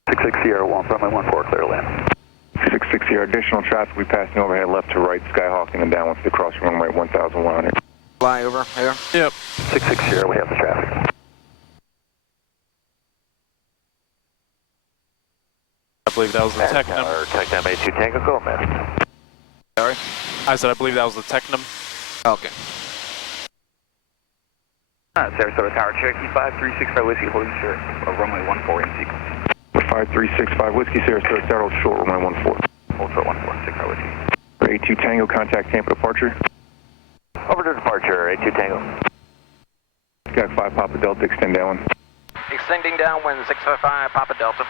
66 Sierra 1, runway 14, clear lane. 66 Sierra, additional traffic, we passing overhead left to right, skyhawking and downwind to the crossing runway 1100. Fly over here. Yep. 66 Sierra, we have the traffic. I believe that was the Technum. Technum A2 Tango, go man. Sorry? I said I believe that was the Technum. Okay. Sarasota Tower, Cherokee 5365 Whiskey, holding short, runway 14 in sequence. 5365 Whiskey, Sarasota Tower, hold short, runway 14. Hold short 146 Whiskey. A2 Tango, contact Tampa departure. Over to departure, A2 Tango. Got 5 Papa Delta, extend downwind. Extending downwind, 655 Papa Delta.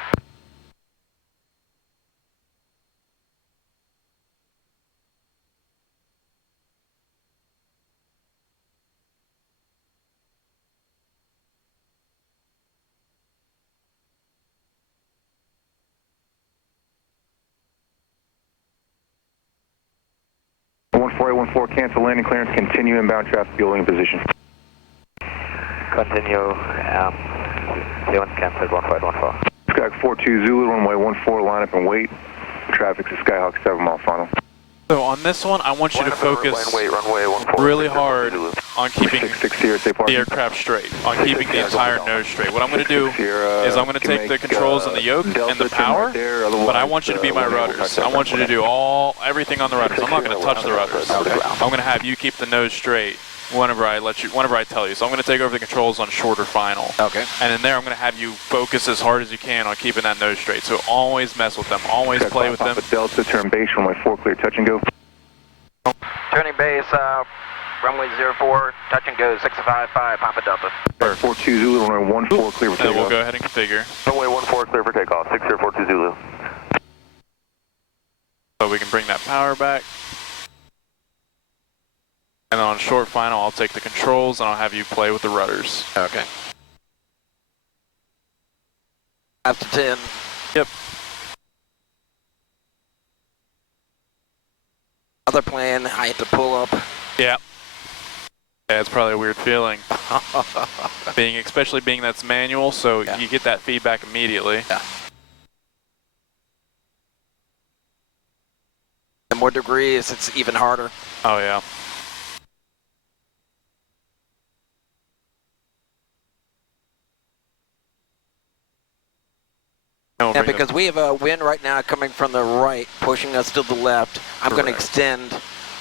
One 4814, cancel landing clearance, continue inbound traffic, building in position. Continue, Leon cancelled 14814. Skyhawk 42 Zulu, runway 14, line up and wait. Traffic's at Skyhawk 7 mile final. So on this one, I want you to focus runway 14, really hard on keeping 66 Sierra, safe parking. the aircraft straight, on keeping the entire nose straight. What I'm going to do is I'm going to take the controls and the yoke and the power, but I want you to be my rudders. I want you to do everything on the rudders. I'm not going to touch the rudders. I'm going to have you keep the nose straight whenever I tell you. So I'm going to take over the controls on short or final. Okay. And in there, I'm going to have you focus as hard as you can on keeping that nose straight. So always mess with them. Always play with them. Delta, turn base, runway 4, clear, touch and go. Turning base, runway 04, touch and go, 655 Papa Delta. 42 Zulu, runway 14, clear for And then takeoff. we'll go ahead and configure. Runway 14, clear for takeoff, 6042 Zulu. So we can bring that power back. And then on short final, I'll take the controls and I'll have you play with the rudders. Okay. After 10. Yep. Other plan, I had to pull up. Yeah. Yeah, it's probably a weird feeling. Especially being that's manual, so Yeah. you get that feedback immediately. Yeah. The more degrees, it's even harder. Oh yeah. Yeah, because we have a wind right now coming from the right, pushing us to the left. I'm going to extend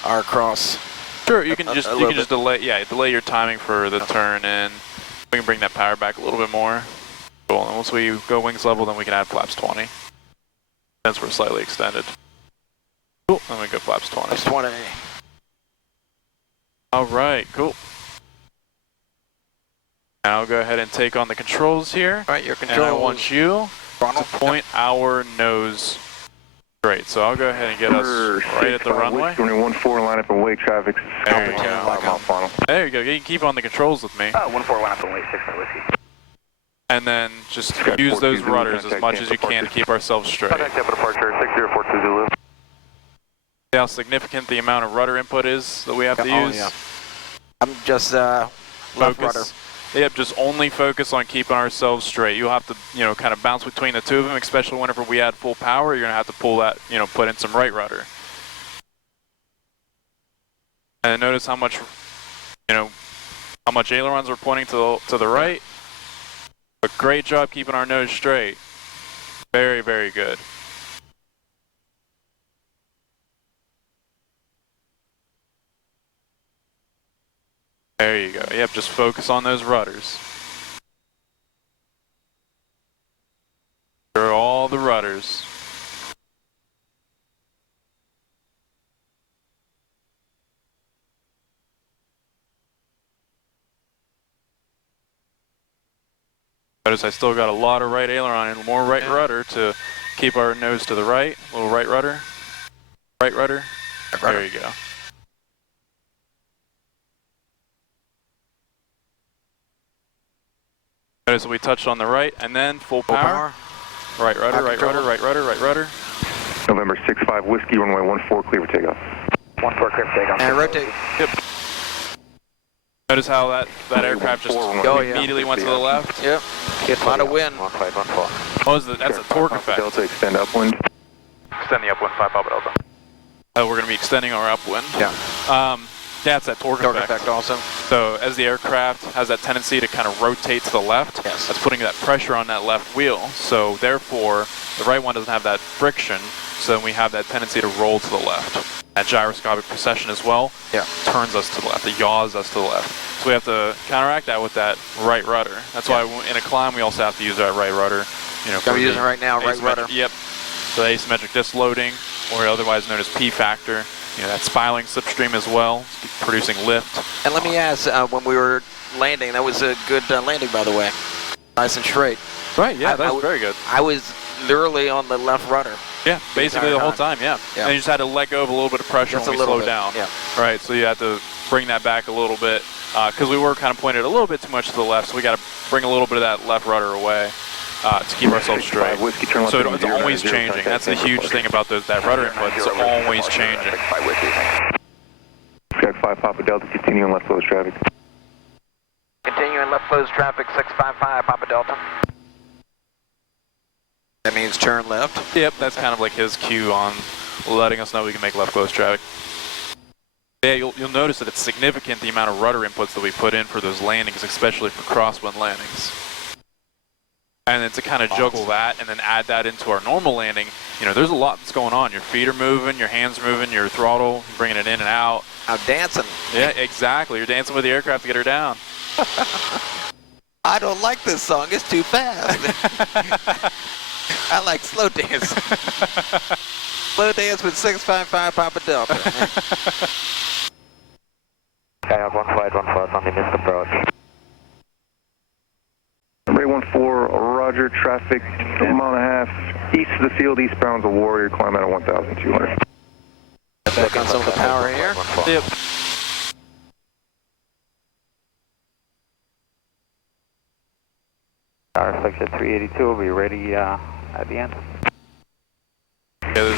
our cross. Sure, you can just delay your timing for the turn, and we can bring that power back a little bit more. Cool. And once we go wings level, then we can add flaps 20. Since we're slightly extended. Cool. Then we go flaps 20. Flaps 20. All right. Cool. And I'll go ahead and take on the controls here. All right, your controls. And I want you to point our nose straight. So I'll go ahead and get us right at the runway. Runway 14, line up and wait, traffic. There you go. There you go. You can keep on the controls with me. 14, line up and wait, 6 Whiskey. And then just use those rudders as much as you can to keep ourselves straight. Contact Tampa departure, 6042 Zulu. See how significant the amount of rudder input is that we have to use? Yeah. I'm just left rudder. Yep, just only focus on keeping ourselves straight. You'll have to, kind of bounce between the two of them, especially whenever we add full power. You're going to have to pull that, put in some right rudder. And notice how much, how much ailerons are pointing to the right. But great job keeping our nose straight. Very, very good. There you go. Yep, just focus on those rudders. They're all the rudders. Notice I still got a lot of right aileron and more right rudder to keep our nose to the right. A little right rudder. Right rudder. There you go. Notice we touched on the right and then full power. Right rudder, right rudder, right rudder, right rudder. November 65 Whiskey, runway 14, clear for takeoff. 14, clear for takeoff. And rotate. Yep. Notice how that aircraft just immediately went to the left? Yep. A lot of wind. 1514. That's a torque effect. Delta, extend upwind. Extend the upwind, 5 Papa Delta. We're going to be extending our upwind. Yeah. Yeah, it's that torque effect. Also. So as the aircraft has that tendency to kind of rotate to the left, Yes. that's putting that pressure on that left wheel. So therefore, the right one doesn't have that friction, so then we have that tendency to roll to the left. That gyroscopic precession as well turns us to the left, it yaws us to the left. So we have to counteract that with that right rudder. That's why in a climb we also have to use that right rudder. You know, I'm using right now, right rudder. Yep. So the asymmetric disc loading, or otherwise known as P factor. You know, that spiraling slipstream as well, producing lift. And let me ask, when we were landing, that was a good landing, by the way. Nice and straight. Right, yeah, that was very good. I was literally on the left rudder. Yeah, basically the whole time, yeah. And you just had to let go of a little bit of pressure when we slowed down. Yeah. Right, so you had to bring that back a little bit, because we were kind of pointed a little bit too much to the left, so we got to bring a little bit of that left rudder away. To keep ourselves straight. So it's always changing. That's the huge thing about that rudder input. It's always changing. Sky 5 Papa Delta, continuing left close traffic. Continuing left close traffic, 655 Papa Delta. That means turn left. Yep, that's kind of like his cue on letting us know we can make left close traffic. Yeah, you'll notice that it's significant the amount of rudder inputs that we put in for those landings, especially for crosswind landings. And then to kind of juggle that and then add that into our normal landing, you know, there's a lot that's going on. Your feet are moving, your hands moving, your throttle, bringing it in and out. I'm dancing. Yeah, exactly. You're dancing with the aircraft to get her down. I don't like this song. It's too fast. I like slow dance. Slow dance with 655 Papa Delta. Skyhawk 1514 on the missed approach. Ray 14, Roger, traffic, a mile and a half east of the field, eastbound to Warrior, climb out of 1,200. Back on some of the power here. Yep. Our reflection 382 will be ready at the end. Yeah,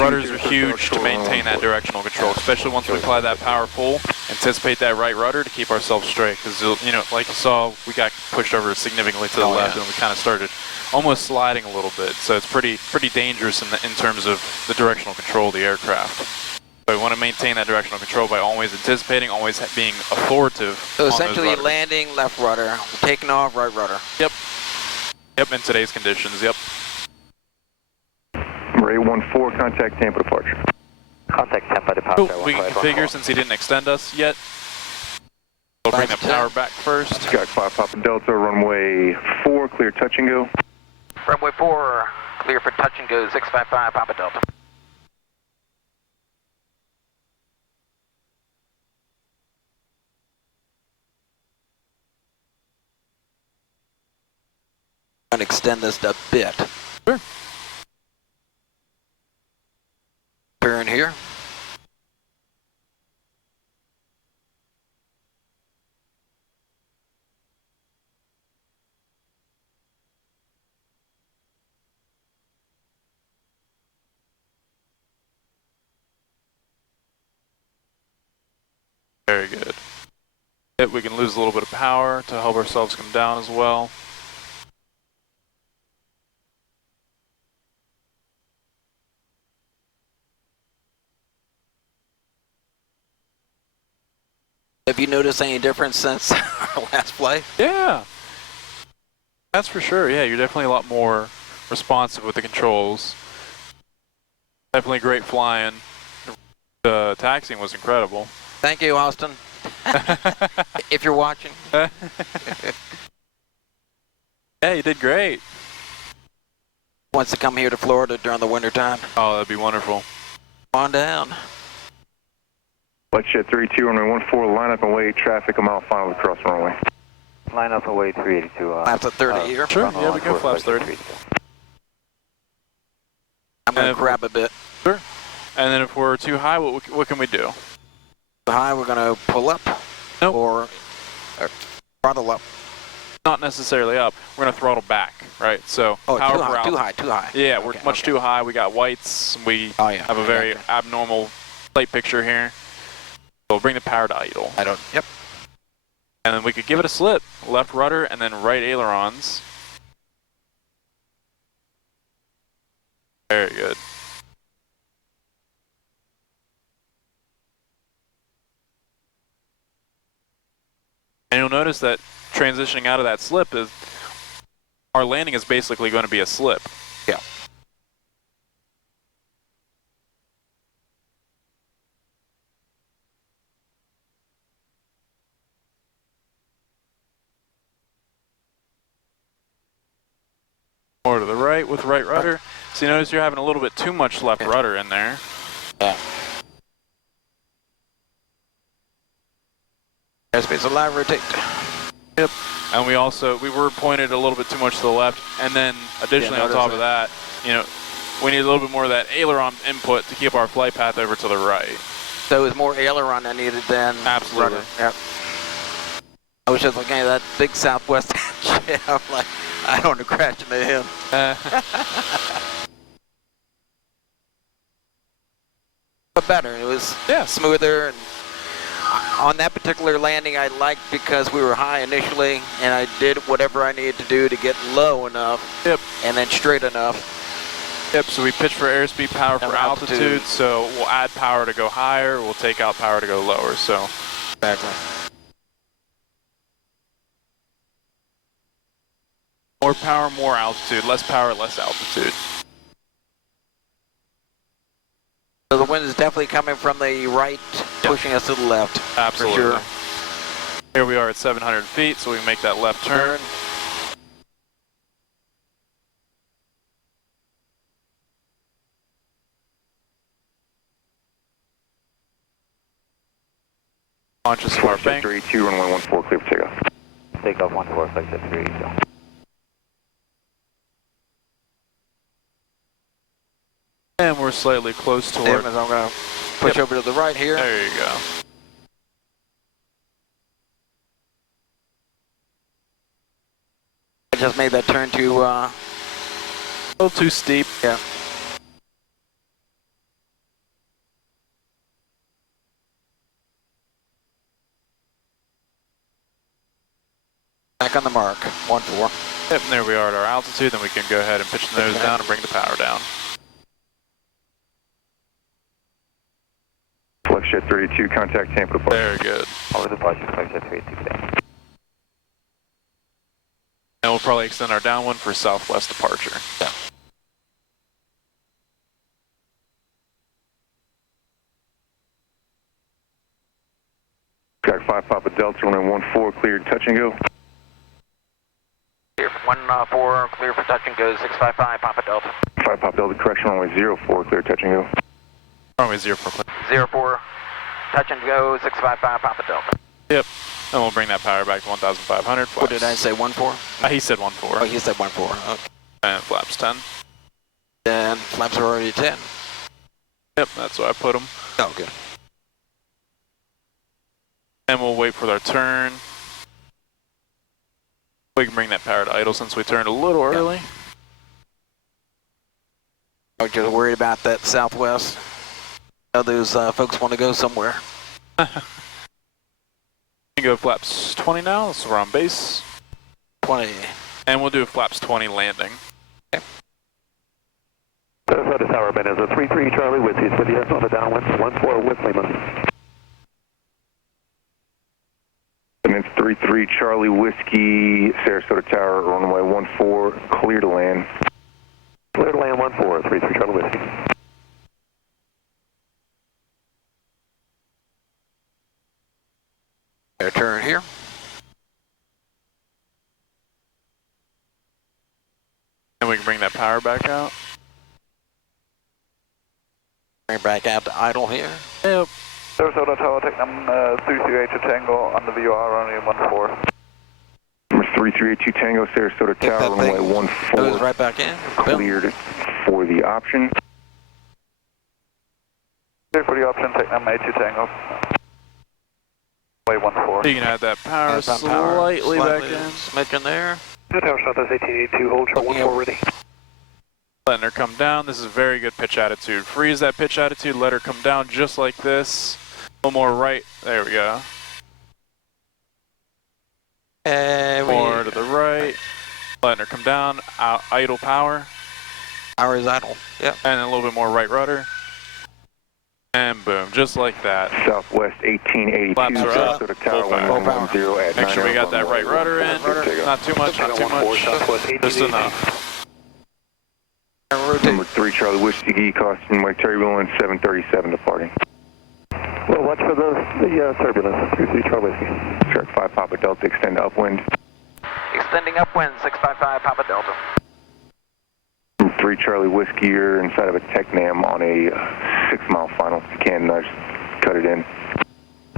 rudders are huge to maintain that directional control, especially once we apply that power full. Anticipate that right rudder to keep ourselves straight, because, you know, like you saw, we got pushed over significantly to the left, and we kind of started almost sliding a little bit. So it's pretty dangerous in terms of the directional control of the aircraft. So we want to maintain that directional control by always anticipating, always being authoritative. So essentially landing left rudder, taking off right rudder. Yep. Yep, in today's conditions, yep. Ray 14, contact Tampa departure. Contact Tampa departure. We can configure since he didn't extend us yet. We'll bring the power back first. Sky 5 Papa Delta, runway 4, clear touch and go. Runway 4, clear for touch and go, 655 Papa Delta. And extend this a bit. Sure. Turn here. Very good. We can lose a little bit of power to help ourselves come down as well. Have you noticed any difference since our last flight? Yeah. That's for sure. Yeah, you're definitely a lot more responsive with the controls. Definitely great flying. The taxiing was incredible. Thank you, Austin. If you're watching. Yeah, you did great. Wants to come here to Florida during the winter time. Oh, that'd be wonderful. Come on down. Let's jet 32, runway 14, line up and wait, traffic a mile final across the runway. Line up and wait 382. Flaps at 30 here. Sure, yeah, we go flaps 30. I'm going to grab a bit. Sure. And then if we're too high, what can we do? Too high, we're going to pull up. Nope. Or throttle up. not necessarily up. We're going to throttle back, right? So power per altitude. Too high. Yeah, we're much too high. We got whites. We have a very abnormal flight picture here. So we'll bring the power to idle. Yep. And then we could give it a slip. Left rudder and then right ailerons. Very good. And you'll notice that transitioning out of that slip is our landing is basically going to be a slip. Yeah. More to the right with right rudder. So you notice you're having a little bit too much left rudder in there. Yeah. Airspace alive, rotate. Yep. And we were pointed a little bit too much to the left. And then additionally on top of that, you know, we need a little bit more of that aileron input to keep our flight path over to the right. So it was more aileron I needed than absolutely rudder. Yep. I was just looking at that big Southwest shit. I'm like, I don't want to crash into him. But better. It was smoother. And on that particular landing, I liked because we were high initially, and I did whatever I needed to do to get low enough. Yep. And then straight enough. Yep. So we pitch for airspeed, power for altitude. So we'll add power to go higher. We'll take out power to go lower. So. Exactly. More power, more altitude. Less power, less altitude. So the wind is definitely coming from the right, pushing us to the left. Absolutely. For sure. Here we are at 700 feet, so we can make that left turn. Conscious of our bank. 32, runway 14, clear for takeoff. Takeoff 14, flight 3, so. And we're slightly close to where... I'm going to push over to the right here. There you go. I just made that turn to... a little too steep. Yeah. Back on the mark, 14. Yep, and there we are at our altitude. Then we can go ahead and pitch the nose down and bring the power down. Flexjet 32, contact Tampa. Very good. Over the departure, Flexjet 32 today. And we'll probably extend our downwind for southwest departure. Yeah. Track 5 Papa Delta, runway 14, cleared, touch and go. Clear for 14, clear for touch and go, 655 Papa Delta. 5 Papa Delta, correction, runway 04, clear, touch and go. Runway 04, clear. 04, touch and go, 655 Papa Delta. Yep. And we'll bring that power back to 1,500. Flaps. What did I say, 14? He said 14. Oh, he said 14, okay. And flaps 10. And flaps are already 10. Yep, that's where I put them. Oh, good. And we'll wait for our turn. We can bring that power to idle since we turned a little early. I was just worried about that southwest. How those folks want to go somewhere. We can go flaps 20 now, so we're on base. 20. And we'll do a flaps 20 landing. Okay. Sarasota Tower, Ben is a 33 Charlie with you on the downwind, 14 with Lima. And it's 33 Charlie Whiskey, Sarasota Tower, runway 14, clear to land. Clear to land 14, 33 Charlie Whiskey. Air turn here. And we can bring that power back out. Bring back out to idle here. Yep. Sarasota Tower, take them 338 Tango on the VR, only 14. Number 3382 Tango, Sarasota Tower, runway 14. Goes right back in. Cleared for the option. Clear for the option, take them 82 Tango. Runway 14. You can add that power slightly back in. Smidgen there. Tower Southwest 1882, hold short 14 ready. Letting her come down. This is very good pitch attitude. Freeze that pitch attitude, let her come down just like this. A little more right. There we go. More to the right. Letting her come down. Idle power. Power is idle. Yep. And a little bit more right rudder. And boom, just like that. Southwest 1882, Flaps are up. Sarasota Tower Full power. 1110 at Make sure we got that right rudder in. Not too much, not too much. Just enough. Number 3 Charlie Whiskey, caution Mike Terry Willing 737 departing. Well, watch for the turbulence. 3 Charlie Whiskey. Shark 5 Papa Delta, extend upwind. Extending upwind, 655 Papa Delta. 3 Charlie Whiskey, you're inside of a Technam on a 6-mile final. If you can, just cut it in.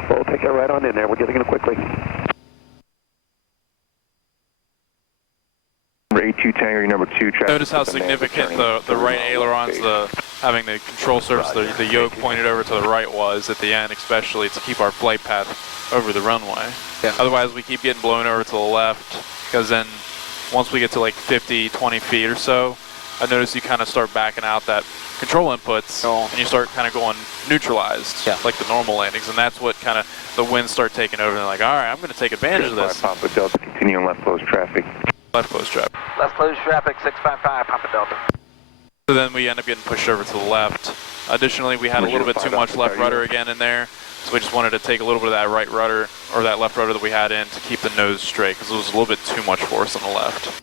We'll take that right on in there. We're getting it quickly. Number 82 Tango, your number 2. Notice how significant the right ailerons, having the control surface, the yoke pointed over to the right was at the end, especially to keep our flight path over the runway. Yeah. Otherwise, we keep getting blown over to the left, because then once we get to like 50, 20 feet or so, I notice you kind of start backing out that control inputs, and you start kind of going neutralized, like the normal landings, and that's what kind of the winds start taking over, and they're like, all right, I'm going to take advantage of this. Papa Delta, continuing left close traffic. Left close traffic. Left close traffic, 655 Papa Delta. So then we end up getting pushed over to the left. Additionally, we had a little bit too much left rudder again in there, so we just wanted to take a little bit of that right rudder, or that left rudder that we had in, to keep the nose straight, because it was a little bit too much force on the left.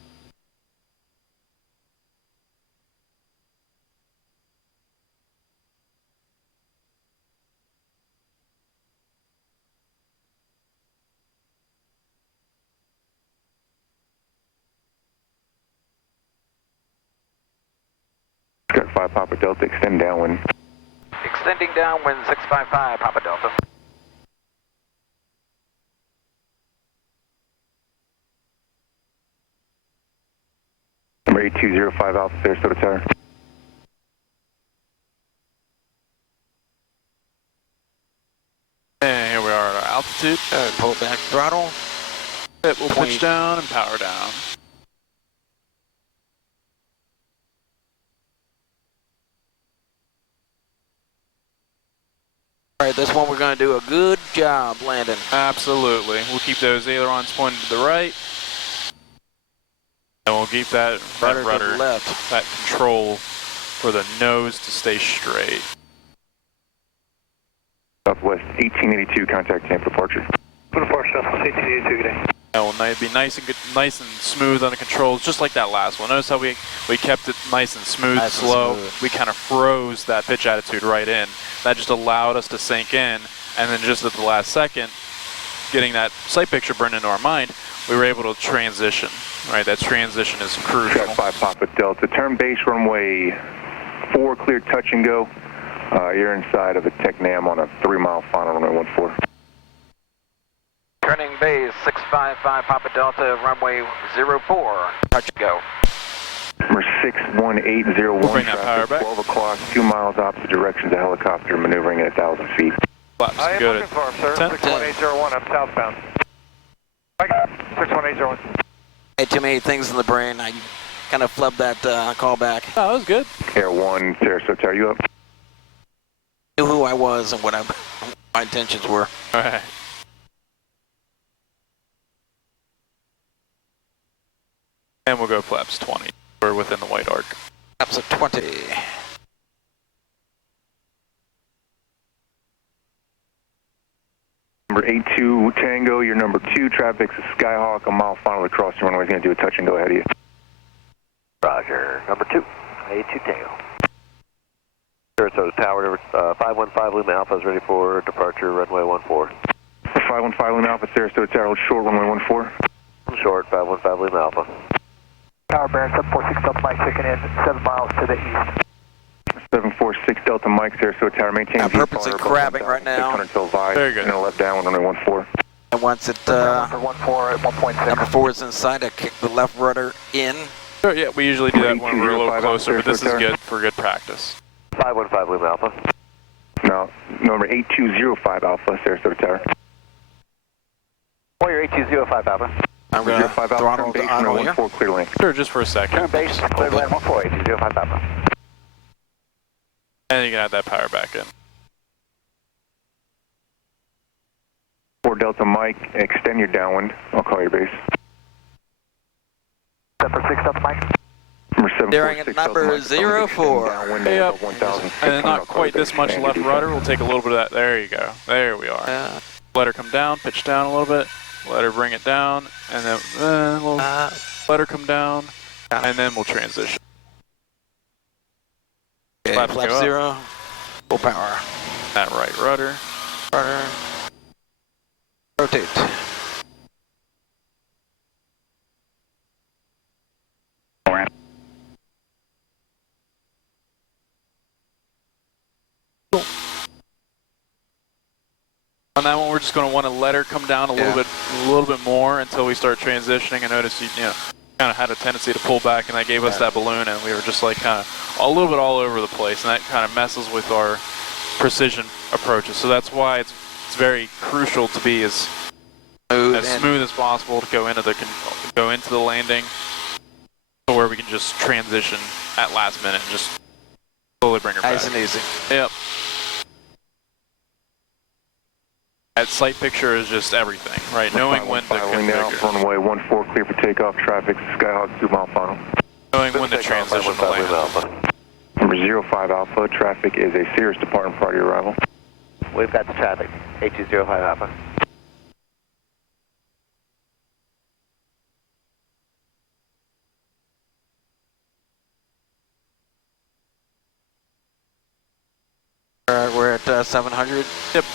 Shark 5 Papa Delta, extend downwind. Extending downwind, 655 Papa Delta. Number 8205 Alpha, Sarasota Tower. And here we are at our altitude. Pull back throttle. We'll pitch down and power down. All right, this one we're going to do a good job landing. Absolutely. We'll keep those ailerons pointed to the right. And we'll keep that rudder to the left. that control for the nose to stay straight. Southwest 1882, contact Tampa departure. Southwest 1882, good day. And we'll be nice and good, nice and smooth on the controls, just like that last one. Notice how we kept it nice and smooth, slow. We kind of froze that pitch attitude right in. That just allowed us to sink in, and then just at the last second, getting that sight picture burned into our mind, we were able to transition. Right, that transition is crucial. Shark 5 Papa Delta, turn base runway 4, clear touch and go. You're inside of a Technam on a 3-mile final, runway 14. Turning base, 655 Papa Delta, runway 04, touch and go. Number 61801, We'll bring that power back. 12 o'clock, 2 miles opposite direction, the helicopter maneuvering at 1,000 feet. Flaps I am good. looking for him, sir. 10. 61801, I'm southbound. 61801. I had too many things in the brain. I kind of flubbed that call back. Oh, that was good. Air 1, Sarasota, are you up? Knew who I was and what my intentions were. All right. And we'll go flaps 20. We're within the white arc. Flaps of 20. Number 82 Tango, you're number 2, traffic's a Skyhawk, a mile final across your runway. He's going to do a touch and go ahead of you. Roger. Number 2, 82 Tango. Sarasota Tower, 515 Lima Alpha is ready for departure, runway 14. 515 Lima Alpha, Sarasota Tower, hold short, runway 14. Short, 515 Lima Alpha. Tower Baron 746 Delta Mike checking in 7 miles to the east. 746 Delta Mike, Sarasota Tower, maintain I'm purposely crabbing right now. 600 till Vive, Very good. and a left down, runway 14. And once it, Number 14 at 1.6. number 4 is inside, I kick the left rudder in. Sure, yeah, we usually do that when we're a little closer, but this is good for good practice. 515 Lima Alpha. Now, number 8205 Alpha, Sarasota Tower. Warrior 8205 Alpha. I'm going to 05 Alpha, throttle turn base, on runway here. 14, clear lane. Sure, just for a second. Turn base, clear land 14, 8205 Alpha. And you can add that power back in. 4 Delta Mike, extend your downwind. I'll call your base. 746 Delta Mike. Number 746 Daring at number 04. Downwind Hey, at up. 1,000. And not quite this much left rudder. We'll take a little bit of that. There you go. There we are. Yeah. Let her come down, pitch down a little bit. Let her bring it down, and then let her come down, and then we'll transition. Okay, Flaps flap go up. 0. Full power. That right rudder. Rudder. Rotate. On that one, we're just going to want to let her come down a little bit more until we start transitioning. I noticed you know, kind of had a tendency to pull back, and that gave us that balloon, and we were just like kind of a little bit all over the place, and that kind of messes with our precision approaches. So that's why it's very crucial to be as smooth as possible to go into the landing, to where we can just transition at last minute and just slowly bring her back. Nice and easy. Yep. That sight picture is just everything, right? Knowing when to configure. Runway 14, clear for takeoff. Traffic, Skyhawk 2 mile final. Knowing when to transition to land. Number 05 Alpha, traffic is a Cirrus departing prior to your arrival. We've got the traffic, 8205 Alpha. All right, we're at 700. Yep.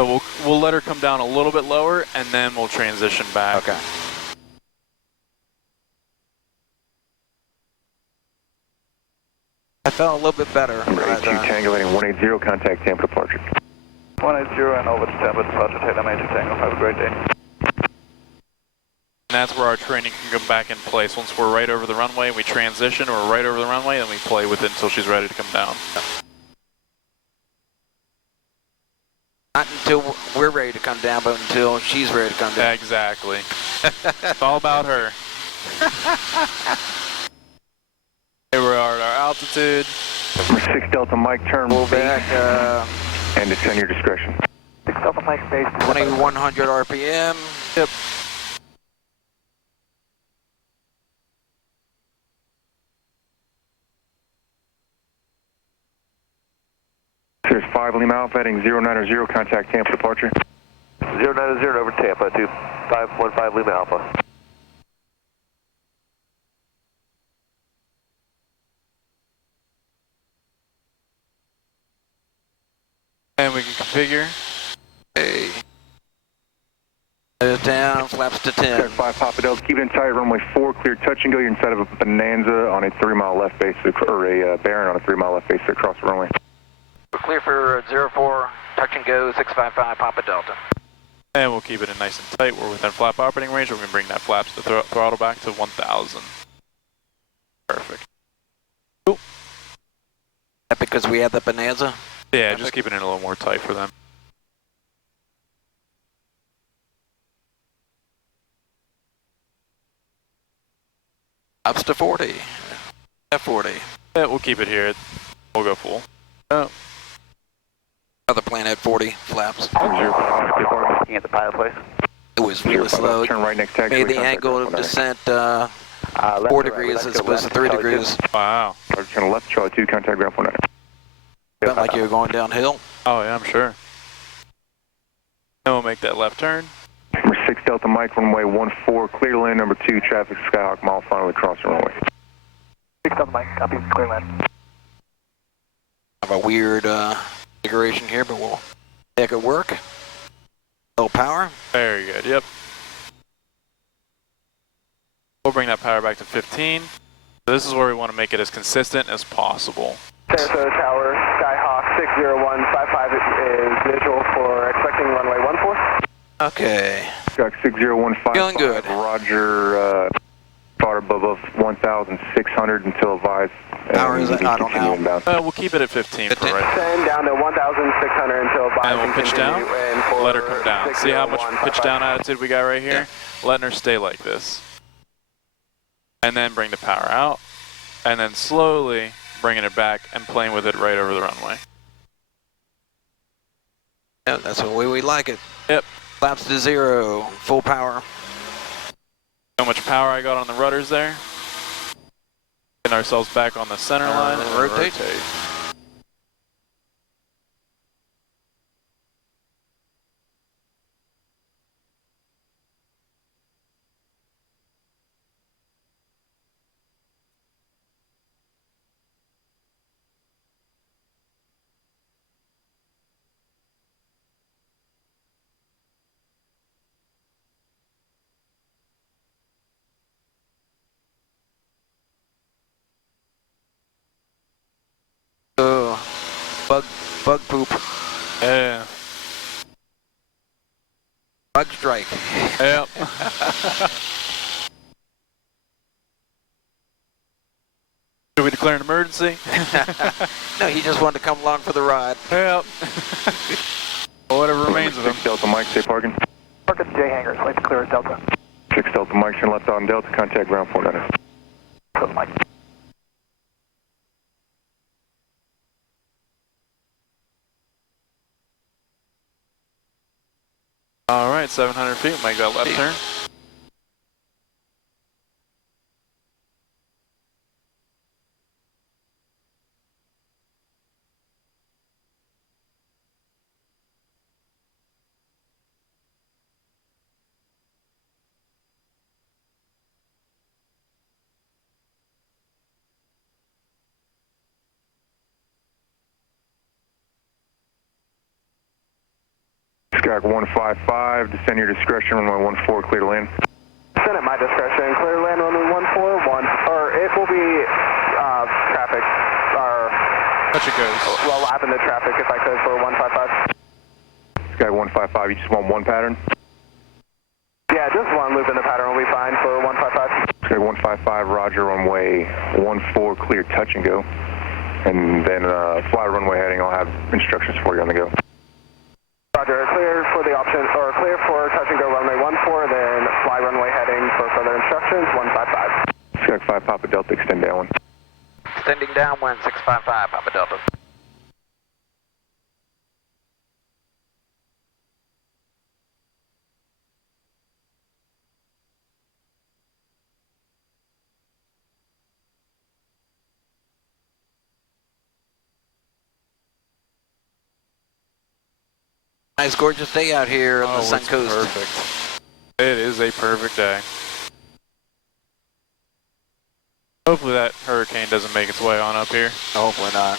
So we'll let her come down a little bit lower, and then we'll transition back. Okay. I felt a little bit better. Number 82 Tango heading 180, contact Tampa departure. 180 and over to Tampa departure, Taylor Major Tango. Have a great day. And that's where our training can come back in place. Once we're right over the runway, we transition, or right over the runway, and we play with it until she's ready to come down. Not until we're ready to come down, but until she's ready to come down. Exactly. It's all about her. Here we are at our altitude. Number 6 Delta Mike, turn Pull back, and descend your discretion. 6 Delta Mike base. 2100 RPM. Yep. Cirrus 5 Lima Alpha heading 090, contact Tampa departure. 090 over Tampa to 515 Lima Alpha. And we can configure. Hey. Let it down, flaps to 10. Cirrus 5 Papa Delta, keep it in tight, runway 4, clear touch and go. You're inside of a Bonanza on a 3 mile left base, or a Baron on a 3 mile left base across the runway. We're clear for 04, touch and go, 655 Papa Delta. And we'll keep it in nice and tight. We're within flap operating range. We're going to bring that flaps to throttle back to 1,000. Perfect. Cool. That because we have the Bonanza? Yeah, just keep it in a little more tight for them. Ups to 40. F40. Yeah, we'll keep it here. We'll go full. Oh. Other plane had 40 flaps. 05 Looking at the pilot place. It was really slow. Turn right next taxiway. Made the angle of descent 4 degrees as opposed to 3 degrees. Wow. Turn left, Charlie 2, contact ground 49. Felt like you were going downhill. Oh, yeah, I'm sure. Then we'll make that left turn. Number 6 Delta Mike, runway 14, clear lane number 2, traffic Skyhawk, mile finally cross the runway. 6 Delta Mike, copy, clear land. Have a weird configuration here, but we'll make it work. Low power. Very good, yep. We'll bring that power back to 15. So this is where we want to make it as consistent as possible. Sarasota Tower, Skyhawk 60155 is visual for expecting runway 14. Okay. Skyhawk 60155. Feeling good. Roger, daughter above 1,600 until advised. Power is I don't know. We'll keep it at 15 for right now. Send down to 1,600 until advised. And we'll pitch down, let her come down. See how much pitch down attitude we got right here? Yeah. Letting her stay like this. And then bring the power out. And then slowly bringing it back and playing with it right over the runway. Yeah, that's the way we like it. Yep. Flaps to 0, full power. How much power I got on the rudders there. Getting ourselves back on the center line and rotate. Bug poop. Yeah. Bug strike. Yep. Should we declare an emergency? No, he just wanted to come along for the ride. Yep. Well, whatever remains of him. 6 Delta Mike, stay parking. Park at the J hangars, like to clear as Delta. 6 Delta Mike, turn left on Delta, contact ground 49. Delta Mike. All right, 700 feet, make that left turn. Skyhawk 155, descend your discretion, runway 14, clear to land. Send at my discretion, clear to land runway 141, or it will be traffic, or Touch it goes. well, lap into traffic if I could for 155. Sky 155, you just want one pattern? Yeah, just one loop in the pattern will be fine for 155. Sky 155, roger, runway 14, clear, touch and go. And then fly runway heading, I'll have instructions for you on the go. Roger, clear for the option, or clear for touch and go runway 14, then fly runway heading for further instructions, 155. Sky 5, Papa Delta, extend downwind. Extending downwind, 655, Papa Delta. Nice, gorgeous day out here on the Sun Coast. Perfect. It is a perfect day. Hopefully that hurricane doesn't make its way on up here. Hopefully not.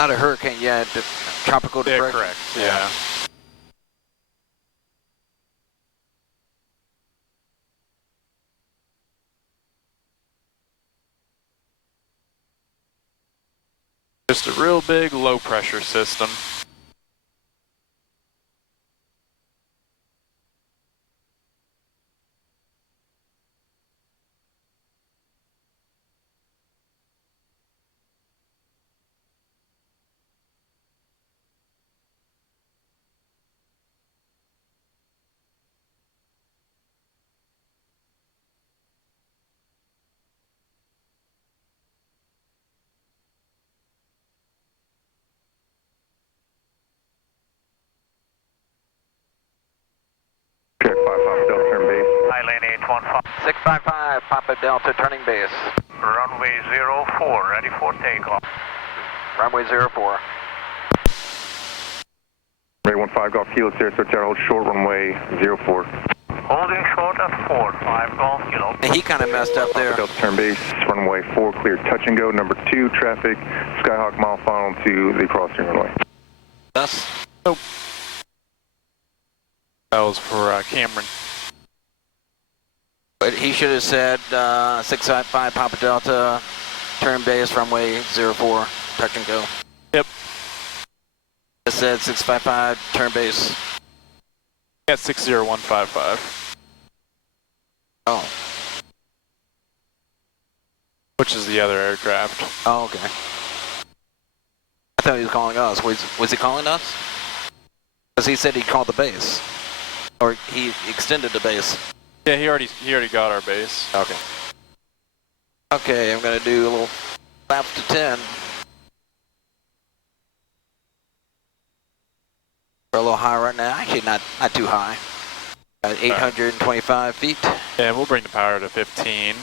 Not a hurricane yet, but tropical depression. Yeah, correct. Yeah. Just a real big low pressure system. Sky 5, Papa Delta, turn base. Hi, lane 815. 655, Papa Delta, turning base. Runway 04, ready for takeoff. Runway 04. Runway 15, Golf Kilo, Sarasota Tower, hold short, runway 04. Holding short at 4, 5 Golf Kilo. He kind of messed up there. Papa Delta, turn base, runway 4, clear, touch and go. Number 2, traffic, Skyhawk mile final to the crossing runway. Thus, Nope. That was for Cameron. but he should have said 655, Papa Delta, turn base, runway 04, touch and go. Yep. It said 655, turn base. At 60155. Oh. Which is the other aircraft. Oh, okay. I thought he was calling us. Was he calling us? Because he said he called the base. Or he extended the base. Yeah, he already got our base. Okay. Okay, I'm gonna do a little laps to 10. We're a little high right now. Actually, not too high. 825 feet. Yeah, we'll bring the power to 15.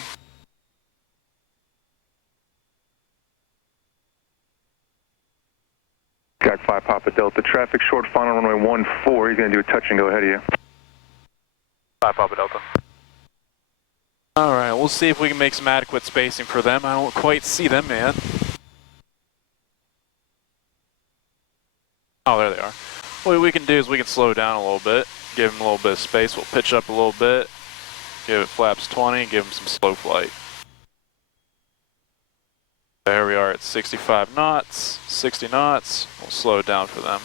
Jack 5 Papa Delta, traffic short final runway 14. He's going to do a touch and go ahead of you. 5 Papa Delta. All right, we'll see if we can make some adequate spacing for them. I don't quite see them, man. Oh, there they are. What we can do is we can slow down a little bit, give them a little bit of space. We'll pitch up a little bit, give it flaps 20, give them some slow flight. There we are at 65 knots, 60 knots. We'll slow it down for them.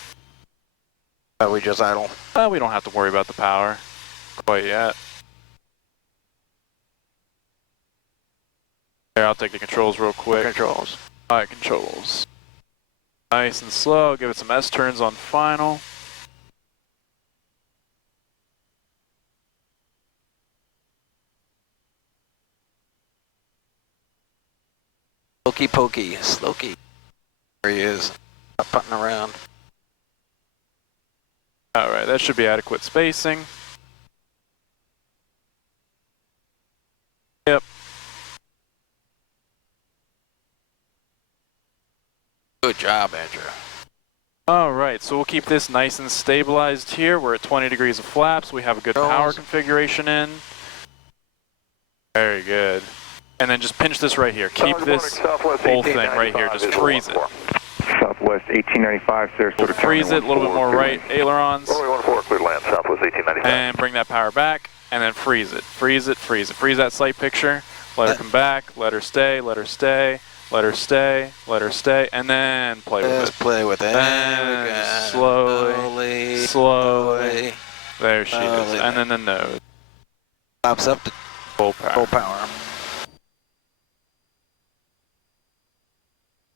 We just idle. We don't have to worry about the power quite yet. Here, I'll take the controls real quick. Controls. All right, controls. Nice and slow. Give it some S-turns on final. Slokey pokey. Slokey. There he is. Putting around. All right, that should be adequate spacing. Yep. Good job, Andrew. All right, so we'll keep this nice and stabilized here. We're at 20 degrees of flaps. We have a good power configuration in. Very good. And then just pinch this right here. Keep this whole thing right here. Just freeze it. Southwest 1895, Sarasota. We'll freeze it a little bit more right ailerons. Runway 14, clear land, Southwest 1895. And bring that power back, and then freeze it. Freeze it, freeze it. Freeze that sight picture. Let her come back. Let her stay. Let her stay. Let her stay, let her stay, and then play with it. Just play with it. And slowly. There she is. And then the nose. Pops up to full power. full power.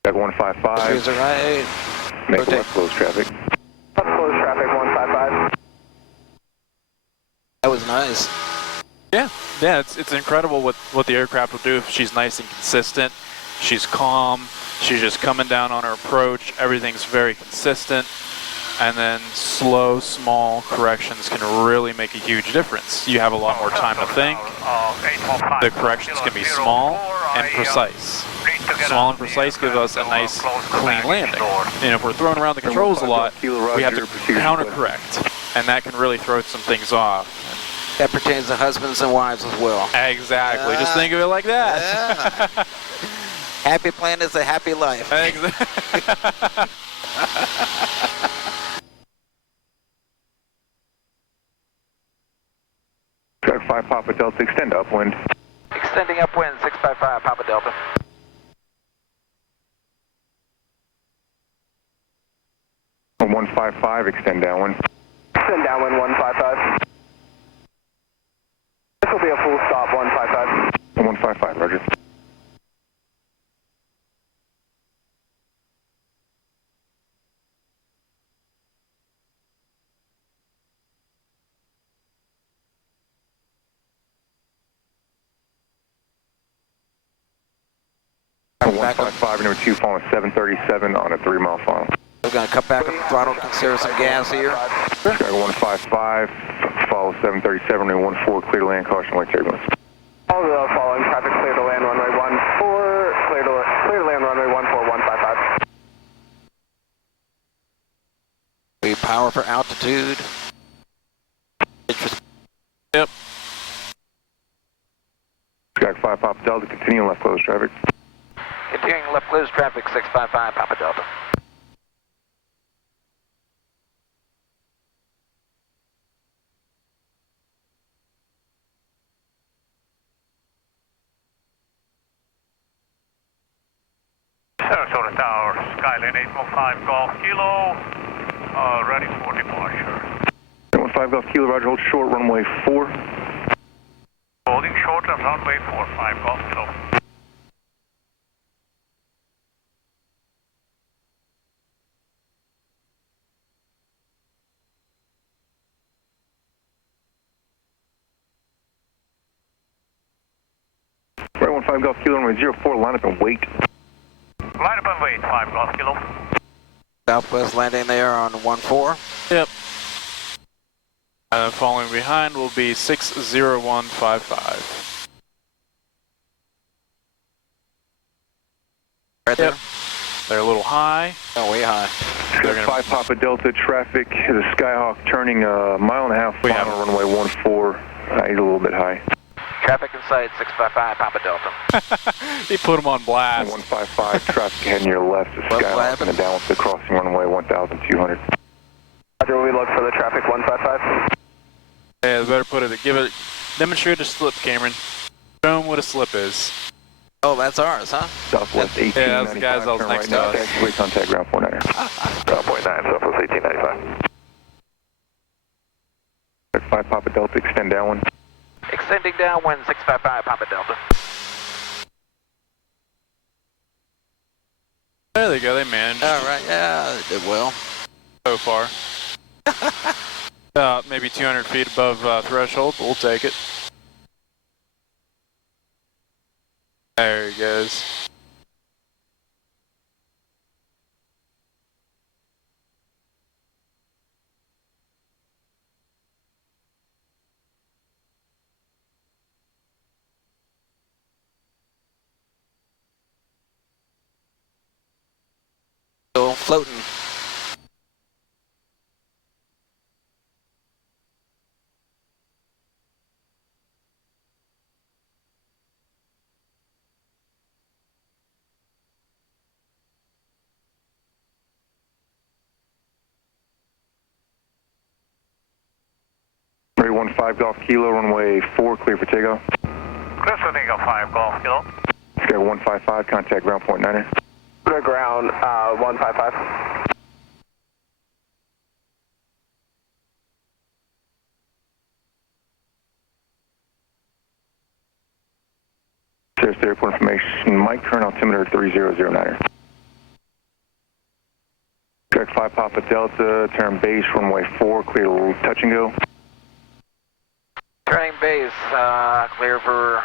Jack 155. She's right. Make left close traffic. Left close traffic 155. That was nice. Yeah, it's incredible what the aircraft will do if she's nice and consistent. She's calm, she's just coming down on her approach, everything's very consistent, and then slow, small corrections can really make a huge difference. You have a lot more time to think. The corrections can be small and precise. Small and precise gives us a nice, clean landing. And if we're throwing around the controls a lot, we have to counter-correct, and that can really throw some things off. That pertains to husbands and wives as well. Exactly, just think of it like that. Yeah. Happy plan is a happy life. Exactly. Track 5 Papa Delta, extend upwind. Extending upwind, 655 Papa Delta. On 155, extend downwind. Extend downwind 155. This will be a full stop 155. On 155, roger. On 155, number 2, following 737 on a 3-mile final. We're going to cut back on the throttle, consider some gas here. Chicago 155, follow 737, runway 14, clear to land, caution, white turbulence. All the following traffic clear to land runway 14, clear to land runway 14155. We power for altitude. Yep. Chicago 5 Papa Delta, continue left close traffic. Continuing left close traffic, 655 Papa Delta. Sarasota Tower, Skyline 815 Golf Kilo, ready for departure. 815 Golf Kilo, roger, hold short, runway 4. Holding runway 45 Golf Kilo. Right 15 Golf Kilo, runway 04, line up and wait. Line up and wait, 5 Golf Kilo. Southwest landing there on 14. Yep. And then following behind will be 60155. Right there. Yep. They're a little high. Oh, way high. They're gonna 5 Papa Delta traffic, the Skyhawk turning a mile and a half final runway 14. He's a little bit high. Traffic in sight, 655 Papa Delta. He put them on blast. 155 traffic heading your left, the Skyhawk and the down with the crossing runway 1200. Roger, we look for the traffic 155. Yeah, they better put it. Demonstrate a slip, Cameron. Show them what a slip is. Oh, that's ours, huh? Southwest 1895. Yeah, that's the guys that was turn next right to now. us. Taxiway contact ground 49er. Ground point 9, Southwest 1895. 5 Papa Delta, extend downwind. Extending downwind, 655 Papa Delta. There they go. They managed. All right, yeah, they did well. So far. Maybe 200 feet above threshold, but we'll take it. There he goes. Still floating. Ray 15 Golf Kilo, runway 4, clear for takeoff. Clear for takeoff 5 Golf Kilo. Sky 155, contact ground point 9er. Clear ground 155. Sarasota Airport information, Mike, current altimeter 3009er. Correct 5 Papa Delta, turn base, runway 4, clear to touch and go. Turning base, clear for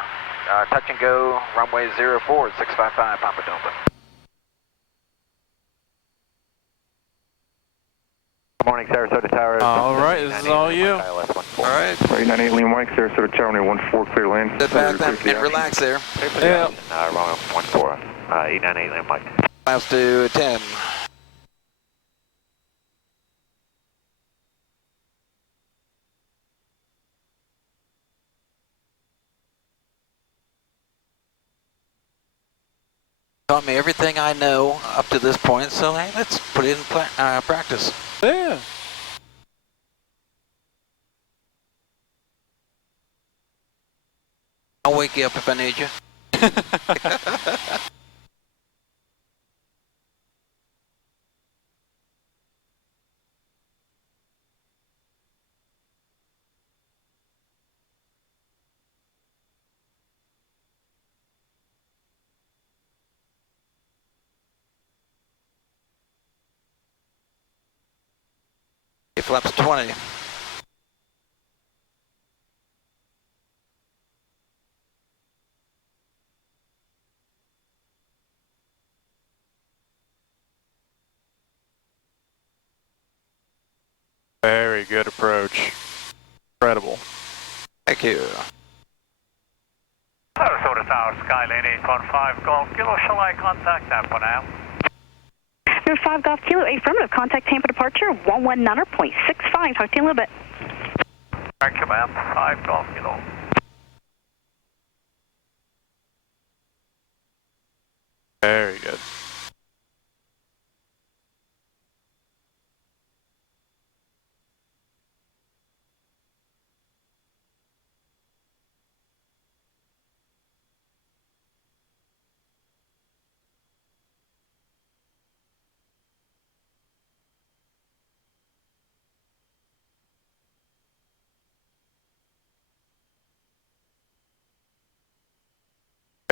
touch and go, runway 04, 655 Papa Delta. Good morning, Sarasota Tower. All right, this is all you. All right. Ray 98 Liam Mike, Sarasota Tower, runway 14, clear land. Sit back then and relax there. Yeah. Runway 14, 898 Liam Mike. Miles to 10. Taught me everything I know up to this point, so hey, let's put it in practice. Yeah. I'll wake you up if I need you. Flaps 20. Very good approach. Incredible. Thank you. Sarasota Tower, Skylane 815 Golf Kilo. Shall I contact that for now? Number 5 Golf Kilo, affirmative. Contact Tampa departure 119.65. Talk to you in a little bit. Thank you, ma'am. 5 Golf Kilo. Very good.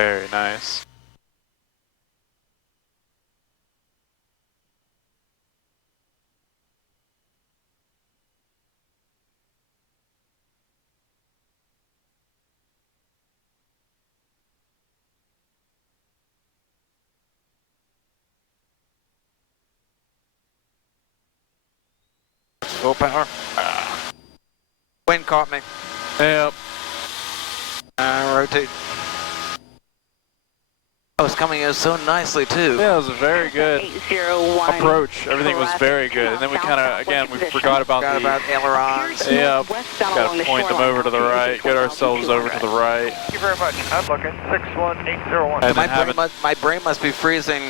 Very nice. Full power. Wind caught me. Yep. Rotate. Oh, it's coming in so nicely too. Yeah, it was a very good 801 approach. Everything was very good. And then we kind of, again, we forgot about the ailerons. Yep. Got to point them over to the right, get ourselves over to the right. Thank you very much. I'm looking. 61801. And My brain must be freezing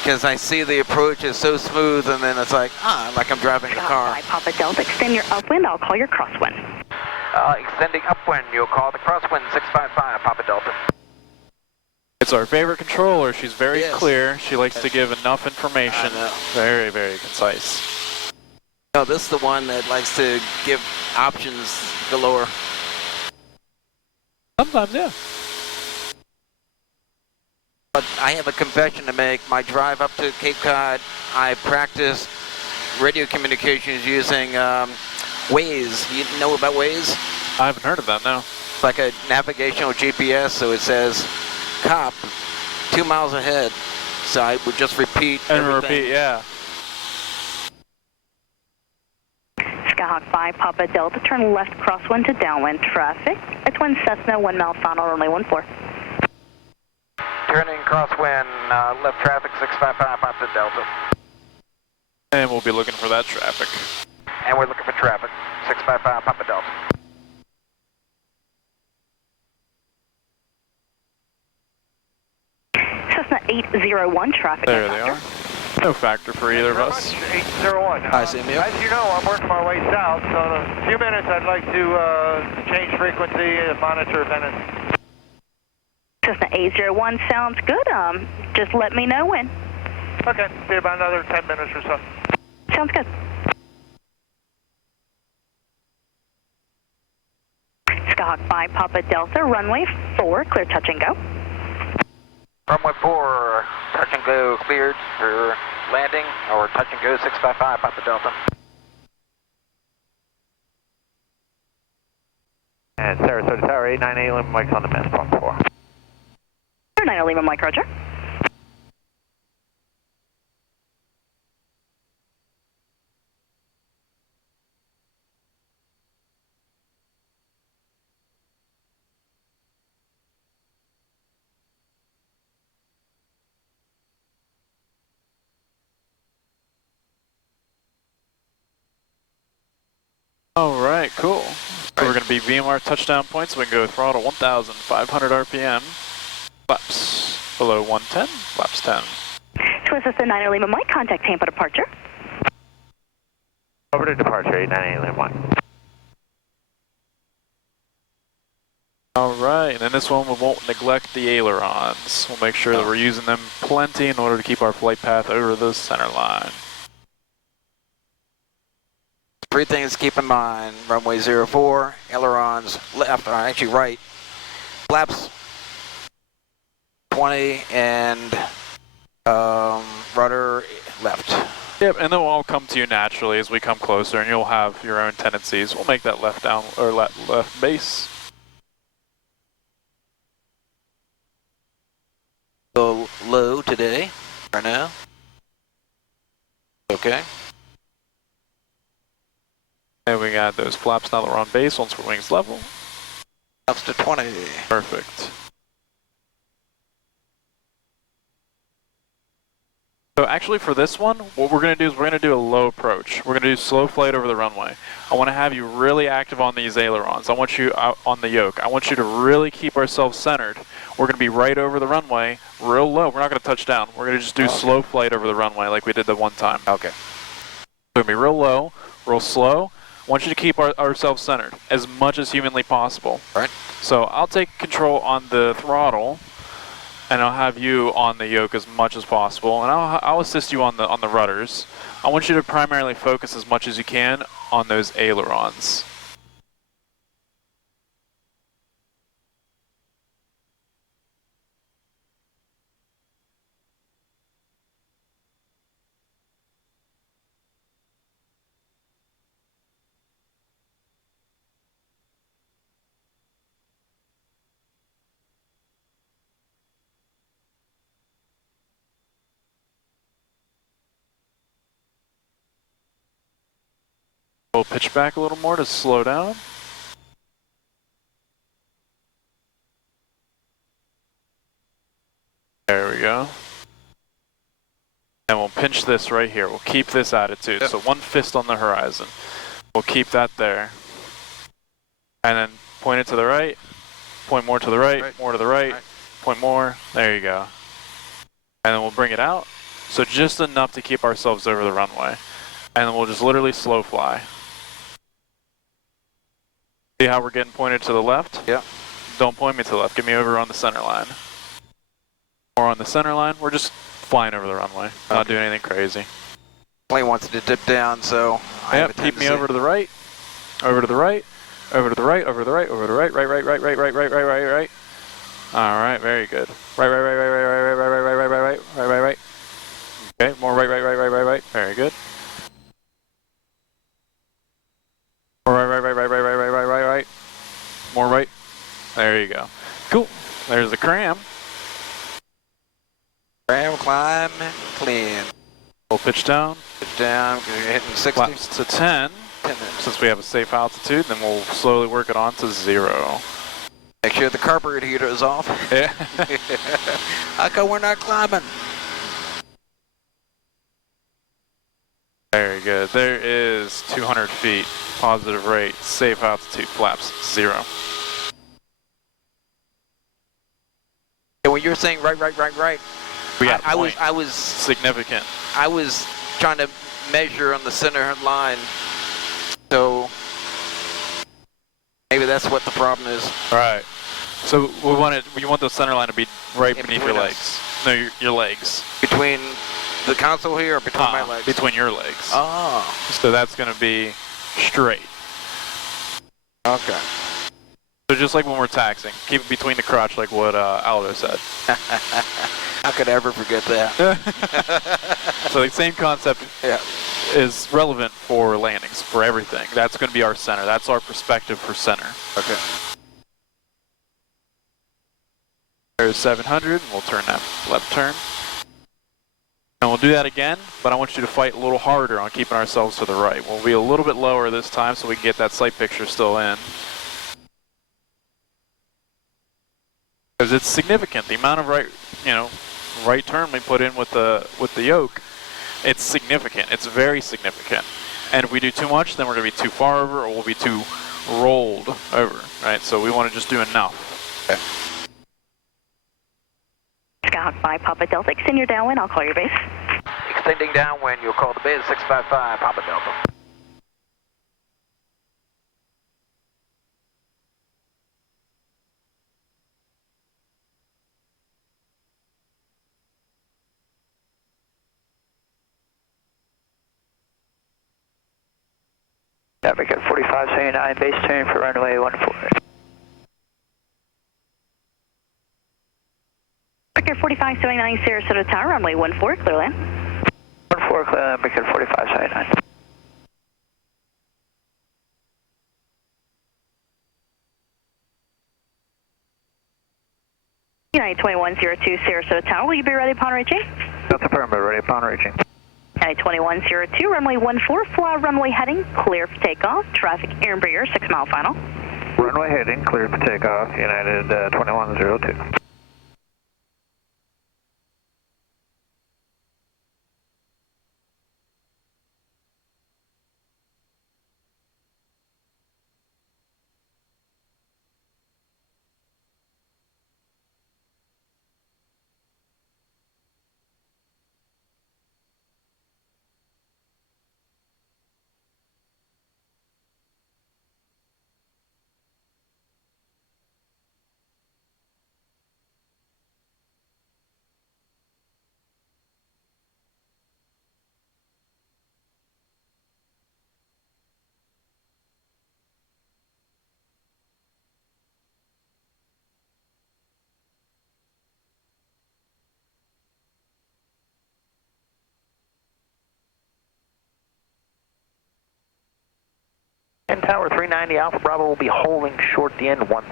because I see the approach is so smooth, and then it's like I'm driving the car. Papa Delta, extend your upwind. I'll call your crosswind. Extending upwind, you'll call the crosswind 655 Papa Delta. It's our favorite controller. She's very clear. She likes to give enough information. Very, very concise. No, this is the one that likes to give options galore. Sometimes, yeah. But I have a confession to make. My drive up to Cape Cod, I practiced radio communications using Waze. You know about Waze? I haven't heard of that, no. It's like a navigational GPS, so it says cop 2 miles ahead. So I would just repeat everything. Repeat, yeah. Skyhawk 5 Papa Delta, turn left crosswind to downwind traffic. It's wind Cessna 1 mile final runway 14. Turning crosswind, left traffic 655 Papa Delta. And we'll be looking for that traffic. And we're looking for traffic 655 Papa Delta. Cessna 801 traffic. There they are. No factor for either of us. 801. Hi, Samuel. As you know, I'm working my way south, so in a few minutes I'd like to change frequency and monitor Venice. Cessna 801 sounds good. Just let me know when. Okay, see you about another 10 minutes or so. Sounds good. Skyhawk 5 Papa Delta, runway 4, clear touch and go. Runway 4, touch and go cleared for landing, or touch and go 655 Papa Delta. And Sarasota Tower 898, Lima Mike's on the mess, pump 4. 9 Lima Mike, roger. All right, cool. So we're going to be VMR touchdown points. So we can go throttle 1,500 RPM. Flaps below 110. Flaps 10. Twist us the 9 Lima Mike, contact Tampa departure. Over to departure 898 Lima Mike. All right, and then this one we won't neglect the ailerons. We'll make sure that we're using them plenty in order to keep our flight path over the center line. 3 things to keep in mind. Runway 04, ailerons left, or actually right. Flaps 20 and rudder left. Yep, and they'll all come to you naturally as we come closer, and you'll have your own tendencies. We'll make that left down, or left base. Go low today, right now. Okay. And we got those flaps now that we're on base once we're wings level. Flaps to 20. Perfect. So actually for this one, what we're going to do is we're going to do a low approach. We're going to do slow flight over the runway. I want to have you really active on these ailerons. I want you out on the yoke. I want you to really keep ourselves centered. We're going to be right over the runway, real low. We're not going to touch down. We're going to just do slow flight over the runway like we did the one time. Okay. We're going to be real low, real slow. I want you to keep ourselves centered as much as humanly possible. Right. So I'll take control on the throttle, and I'll have you on the yoke as much as possible, and I'll assist you on the rudders. I want you to primarily focus as much as you can on those ailerons. We'll pitch back a little more to slow down. There we go. And we'll pinch this right here. We'll keep this attitude. Yep. So one fist on the horizon. We'll keep that there. And then point it to the right. Point more to the right. More to the right. Point more. There you go. And then we'll bring it out. So just enough to keep ourselves over the runway. And then we'll just literally slow fly. See how we're getting pointed to the left? Yeah. Don't point me to the left. Get me over on the center line. Or on the center line. We're just flying over the runway. Okay. Not doing anything crazy. Plane wants it to dip down, so yep, keep me over to the right. Over to the right. Over to the right. Over to the right. Over to the right. Right. All right. Very good. Right. Okay. More right. Very good. More right. More right. There you go. Cool. There's the cram. Cram, climb, clean. We'll pitch down. Pitch down, because you're hitting 60. Flaps to 10. Since we have a safe altitude, then we'll slowly work it on to 0. Make sure the carburetor heater is off. Yeah. How come we're not climbing? Very good. There is 200 feet, positive rate, safe altitude, flaps 0. And when you're saying right, We got I was significant. I was trying to measure on the center line, so maybe that's what the problem is. Right. So we want the center line to be right beneath your legs. No, your legs. Between the console here or between my legs? Between your legs. Oh. So that's going to be straight. Okay. So just like when we're taxiing, keep it between the crotch like what Aldo said. How could I ever forget that? So the same concept is relevant for landings, for everything. That's going to be our center. That's our perspective for center. Okay. There's 700. We'll turn that left turn. And we'll do that again, but I want you to fight a little harder on keeping ourselves to the right. We'll be a little bit lower this time so we can get that sight picture still in. Because it's significant. The amount of right turn we put in with the yoke, it's significant. It's very significant. And if we do too much, then we're going to be too far over or we'll be too rolled over, right? So we want to just do enough. Okay. Skyhawk 5, Papa Delta, extend your downwind, I'll call your base. Extending downwind, you'll call the base 655, Papa Delta. Picott 4579, base turn for runway 14. Picott 4579, Sarasota Tower, runway 14, clear land. 14, clear land, Picott 4579. United 2102, Sarasota Tower, will you be ready upon reaching? That's affirmative, ready upon reaching. United 2102, runway 14, fly runway heading, clear for takeoff, traffic air and breather, 6 mile final. Runway heading, clear for takeoff, United 2102. And Tower 390 Alpha Bravo will be holding short the end 14.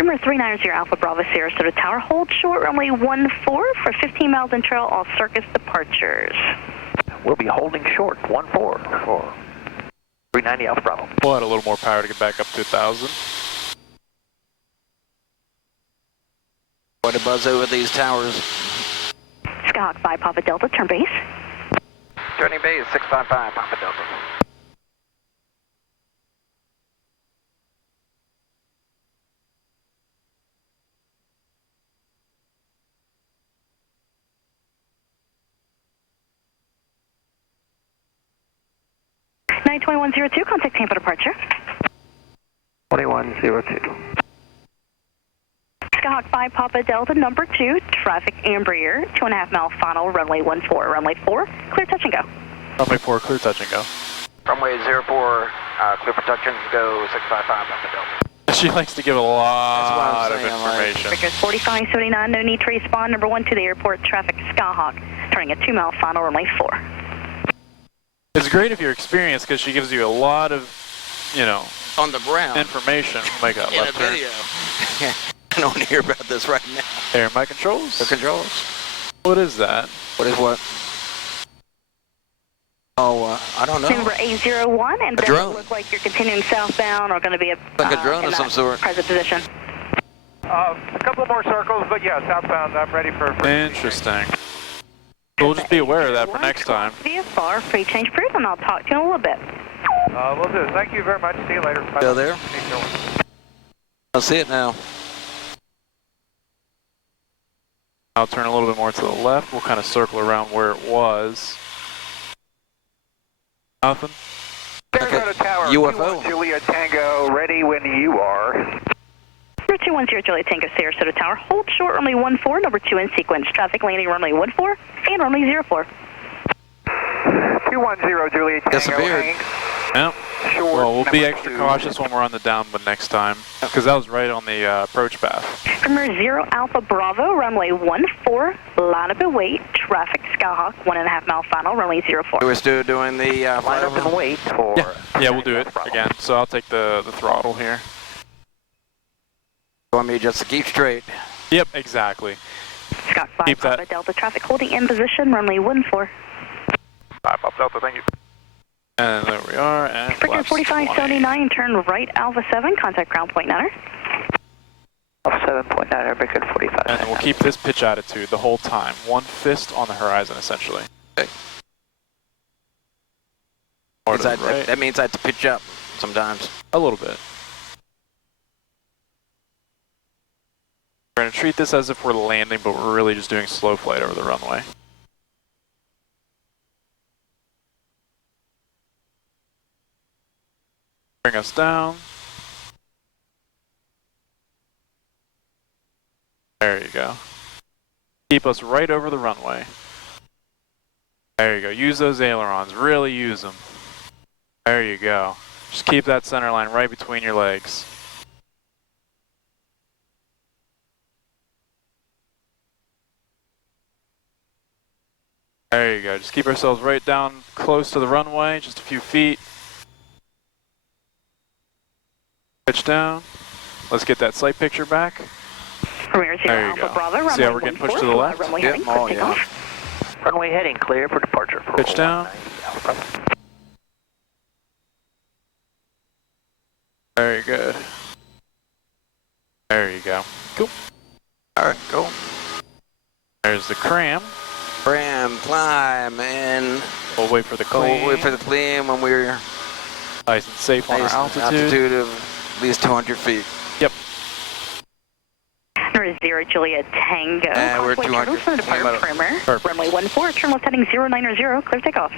Remember 390 Alpha Bravo, Sarasota Tower, hold short runway 14 for 15 miles in trail, all circus departures. We'll be holding short 14. 390 Alpha Bravo. We'll add a little more power to get back up to 1,000. Quite a buzz over these towers. Skyhawk 5 Papa Delta, turn base. Turning base, 655 Papa Delta. Nine 2102, contact Tampa departure. 2102. Skyhawk 5 Papa Delta, number 2, traffic Embraer, 2.5 mile final, runway 14, runway 4, clear touch and go. Runway 4, clear touch and go. Runway 04, clear for touch and go, 655 Papa Delta. She likes to give a lot of information. Because 4579, no need to respond. Number 1 to the airport, traffic Skyhawk, turning a 2 mile final, runway 4. It's great if you're experienced because she gives you a lot of, you know, on the ground information. Like a in left a turn. video. I don't want to hear about this right now. Air my controls. The controls. What is that? What is what? Oh, I don't know. Number 801, and does it look like you're continuing southbound or going to be like a drone of some sort. Present position? A couple more circles, but yeah, southbound. I'm ready for. Interesting. So we'll just be aware of that for next time. VFR, free change approved, and I'll talk to you in a little bit. Will do. Thank you very much. See you later. Bye. Still there? I'll see it now. I'll turn a little bit more to the left. We'll kind of circle around where it was. Nothing. Sarasota Tower, UFO. Juliet Tango, ready when you are. Number 210 Juliet Tango, Sarasota Tower, hold short, runway 14, number 2 in sequence, traffic landing runway 14, and runway 04. 210 Juliet Tango, Disappeared. Yep. Short, well, we'll be extra 2. cautious when we're on the downwind next time, because that was right on the approach path. Number 0 Alpha Bravo, runway 14, line up and wait, traffic Skyhawk, 1.5 mile final, runway 04. We're still doing the Line up and wait for. Yeah, we'll do it again. So I'll take the throttle here. You want me just to keep straight? Yep, exactly. Skyhawk 5 Keep Papa that. Delta, traffic holding in position, runway 14. 5 Papa Delta, thank you. And there we are, and Picott 4579, turn right Alpha 7, contact ground point 9er. Alpha 7.9, Picott 45. And then we'll keep this pitch attitude the whole time. One fist on the horizon, essentially. Okay. Or to the right. That means I have to pitch up sometimes. A little bit. We're going to treat this as if we're landing, but we're really just doing slow flight over the runway. Bring us down. There you go. Keep us right over the runway. There you go. Use those ailerons. Really use them. There you go. Just keep that center line right between your legs. There you go. Just keep ourselves right down close to the runway, just a few feet. Pitch down. Let's get that sight picture back. Premier 0 There you Alpha go. Bravo, See how runway we're getting 14, pushed to the left? runway Yep. heading, Oh, quick yeah. takeoff. Runway heading clear for departure. For Pitch down. Very good. There you go. Cool. All right, go. There's the cram. Cram, climb, and We'll wait for the go clean. wait for the clean when we're Nice and safe on our altitude. of at least 200 feet. Yep. Number 0 Juliet Tango, We're convoy 200. turtle from the departure perimeter, Perfect. runway 14, turn left heading 090, clear takeoff.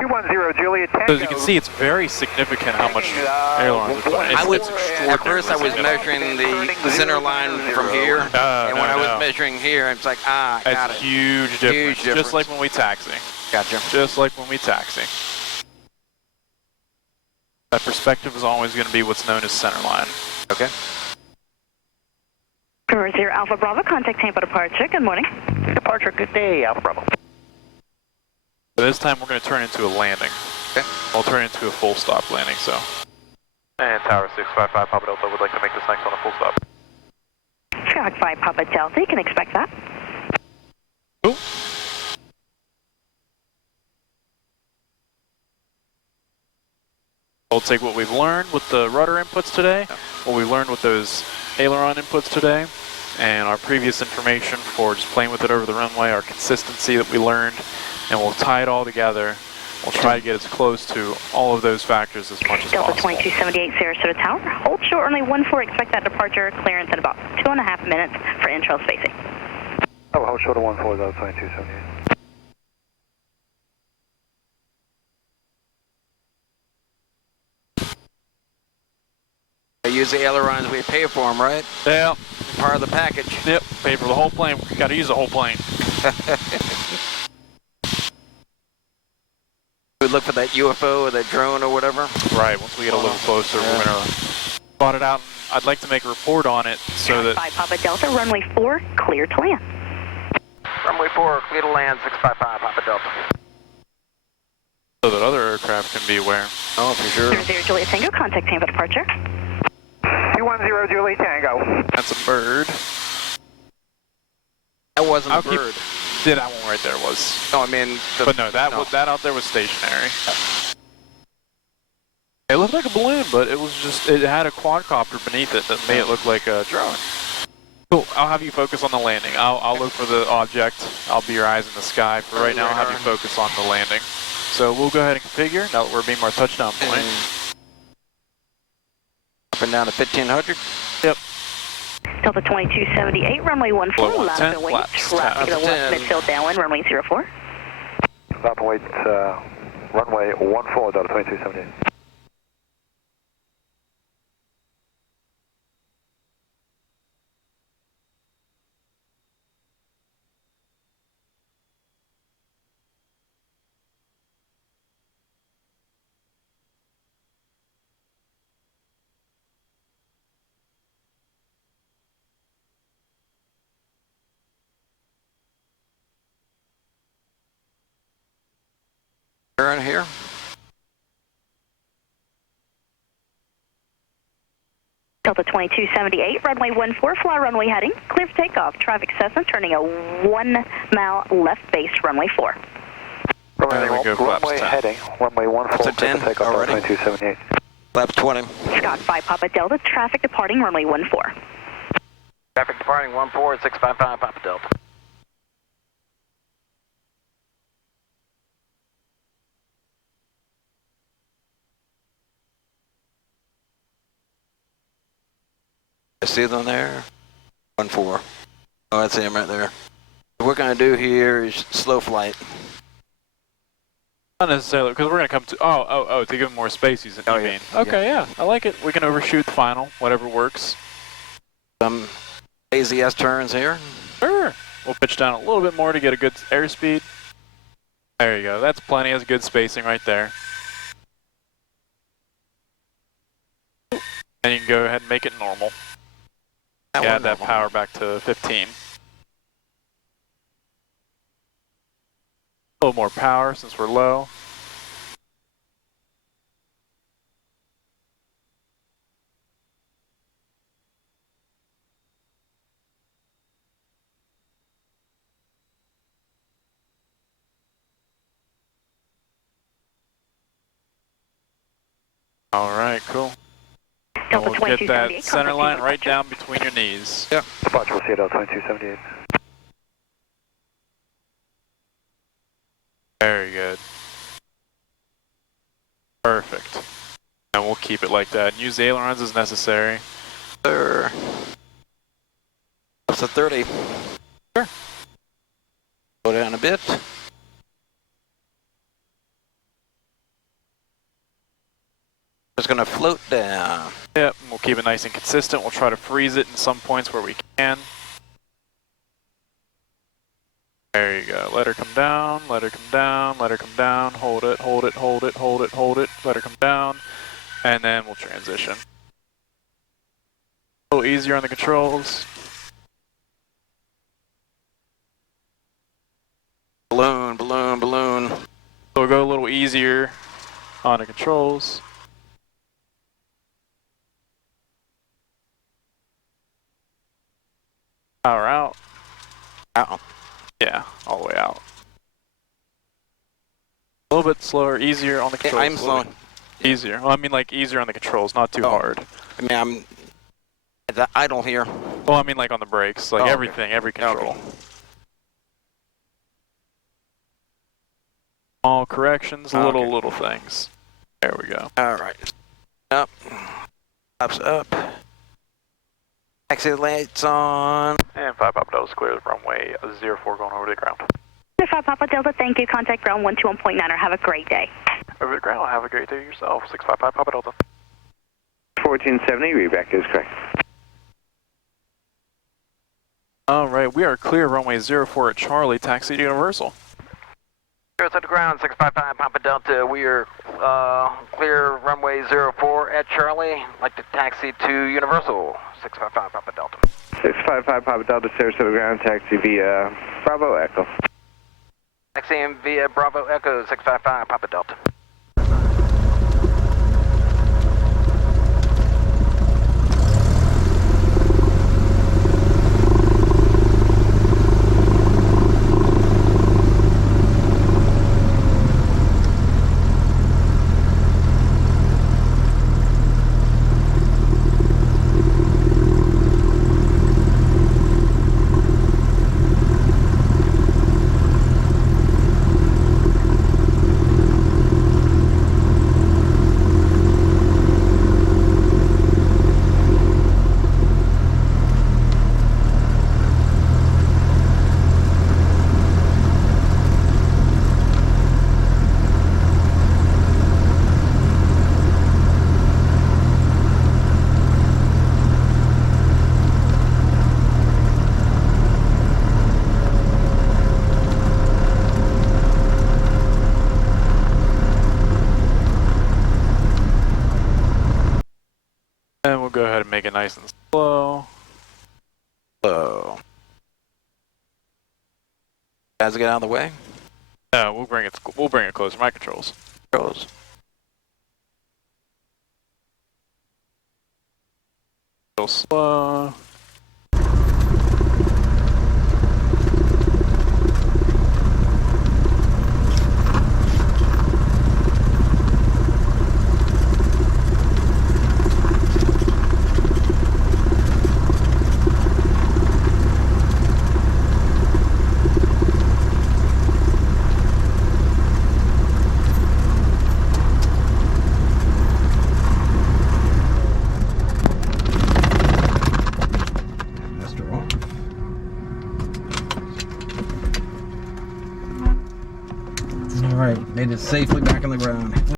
210 Juliet Tango. So as you can see, it's very significant how much ailerons are put. At first I was measuring the center line from here, and when I was measuring here, it's like, got It's it. huge difference. Huge Just difference. like when we taxi. Gotcha. Just like when we taxi. That perspective is always going to be what's known as center line. Okay. Number 0 Alpha Bravo, contact Tampa departure, good morning. Departure, good day, Alpha Bravo. But this time we're going to turn into a landing. Okay. We'll turn into a full stop landing, so. And Tower 655 Papa Delta would like to make this next one a full stop. Skyhawk 5 Papa Delta, you can expect that. Cool. We'll take what we've learned with the rudder inputs today, what we learned with those aileron inputs today, and our previous information for just playing with it over the runway, our consistency that we learned, and we'll tie it all together. We'll try to get as close to all of those factors as much as Delta possible. 2278 Sarasota Tower. Hold short runway 14. Expect that departure clearance in about 2.5 minutes for intro spacing. Oh, hold short of 14, Delta 2278. They use the ailerons, we pay for them, right? Yeah. Part of the package. Yep, pay for the whole plane. We got to use the whole plane. We look for that UFO or that drone or whatever. Right, once we get a little closer, we're going to spot it out. I'd like to make a report on it so that... 5 Papa Delta, runway 4, clear to land. Runway 4, clear to land, 655 Papa Delta. So that other aircraft can be aware. Oh, for sure. 00 Juliet Tango, contact Tampa departure. 210 Juliet Tango. That's a bird. That wasn't a bird. Yeah, that one right there was. No, I mean... But no, that out there was stationary. It looked like a balloon, but it was just, it had a quadcopter beneath it that made it look like a drone. Cool, I'll have you focus on the landing. I'll look for the object. I'll be your eyes in the sky. For right now, I'll have you focus on the landing. So we'll go ahead and configure, now that we're being our touchdown point. Up and down to 1500? Yep. Delta 2278, runway 14, left and wait. Traffic to the west midfield downwind, runway 04. Stop and wait, runway 14, Delta 2278. Turn here. Delta 2278, runway 14, fly runway heading, clear for takeoff. Traffic Cessna turning a 1 mile left base, runway 4. Runway heading, runway 14, 10 takeoff, already. 2278. Left 20. Scott 5 Papa Delta, traffic departing runway 14. Traffic departing 14, 655 Papa Delta. I see them there. 14. Oh, I see him right there. What we're going to do here is slow flight. Not necessarily, because we're going to come to... Oh, to give him more space, you mean. Okay, yeah, I like it. We can overshoot the final, whatever works. Some AZS turns here. Sure. We'll pitch down a little bit more to get a good airspeed. There you go. That's plenty. That's good spacing right there. And you can go ahead and make it normal. Add that power back to 15. A little more power since we're low. All right, cool. And we'll get that center line right down between your knees. Yep. Departure, we'll see it out 2278. Very good. Perfect. And we'll keep it like that. And use the ailerons as necessary. Sir. That's a 30. Sure. Go down a bit. It's going to float down. Yep, and we'll keep it nice and consistent. We'll try to freeze it in some points where we can. There you go. Let her come down, let her come down, let her come down. Hold it, hold it, hold it, hold it, hold it. Let her come down. And then we'll transition. A little easier on the controls. Balloon, balloon, balloon. So we'll go a little easier on the controls. Power out. Out. Yeah, all the way out. A little bit slower, easier on the controls. I'm slowing. Easier. Well, I mean, like, easier on the controls, not too hard. I mean, I'm at the idle here. Well, I mean, like, on the brakes, like, everything, every control. Okay. All corrections, little things. There we go. All right. Up. Flaps up. Taxi lights on. And 5 Papa Delta is clear the runway 04 going over to the ground. 5 Papa Delta, thank you. Contact ground 121.9er. Have a great day. Over to the ground, have a great day yourself. 655 Papa Delta. 1470, reback is correct. Alright, we are clear runway 04 at Charlie, taxi to Universal. Sarasota ground, 655 Papa Delta. We are clear runway 04 at Charlie. Like to taxi to Universal. 655 Papa Delta. 655 Papa Delta, Sarasota ground, taxi via Bravo Echo. Taxiing via Bravo Echo, 655 Papa Delta. And we'll go ahead and make it nice and slow. Slow. Guys, get out of the way. No, we'll bring it closer. My controls. Controls. Real slow. Alright, made it safely back on the ground.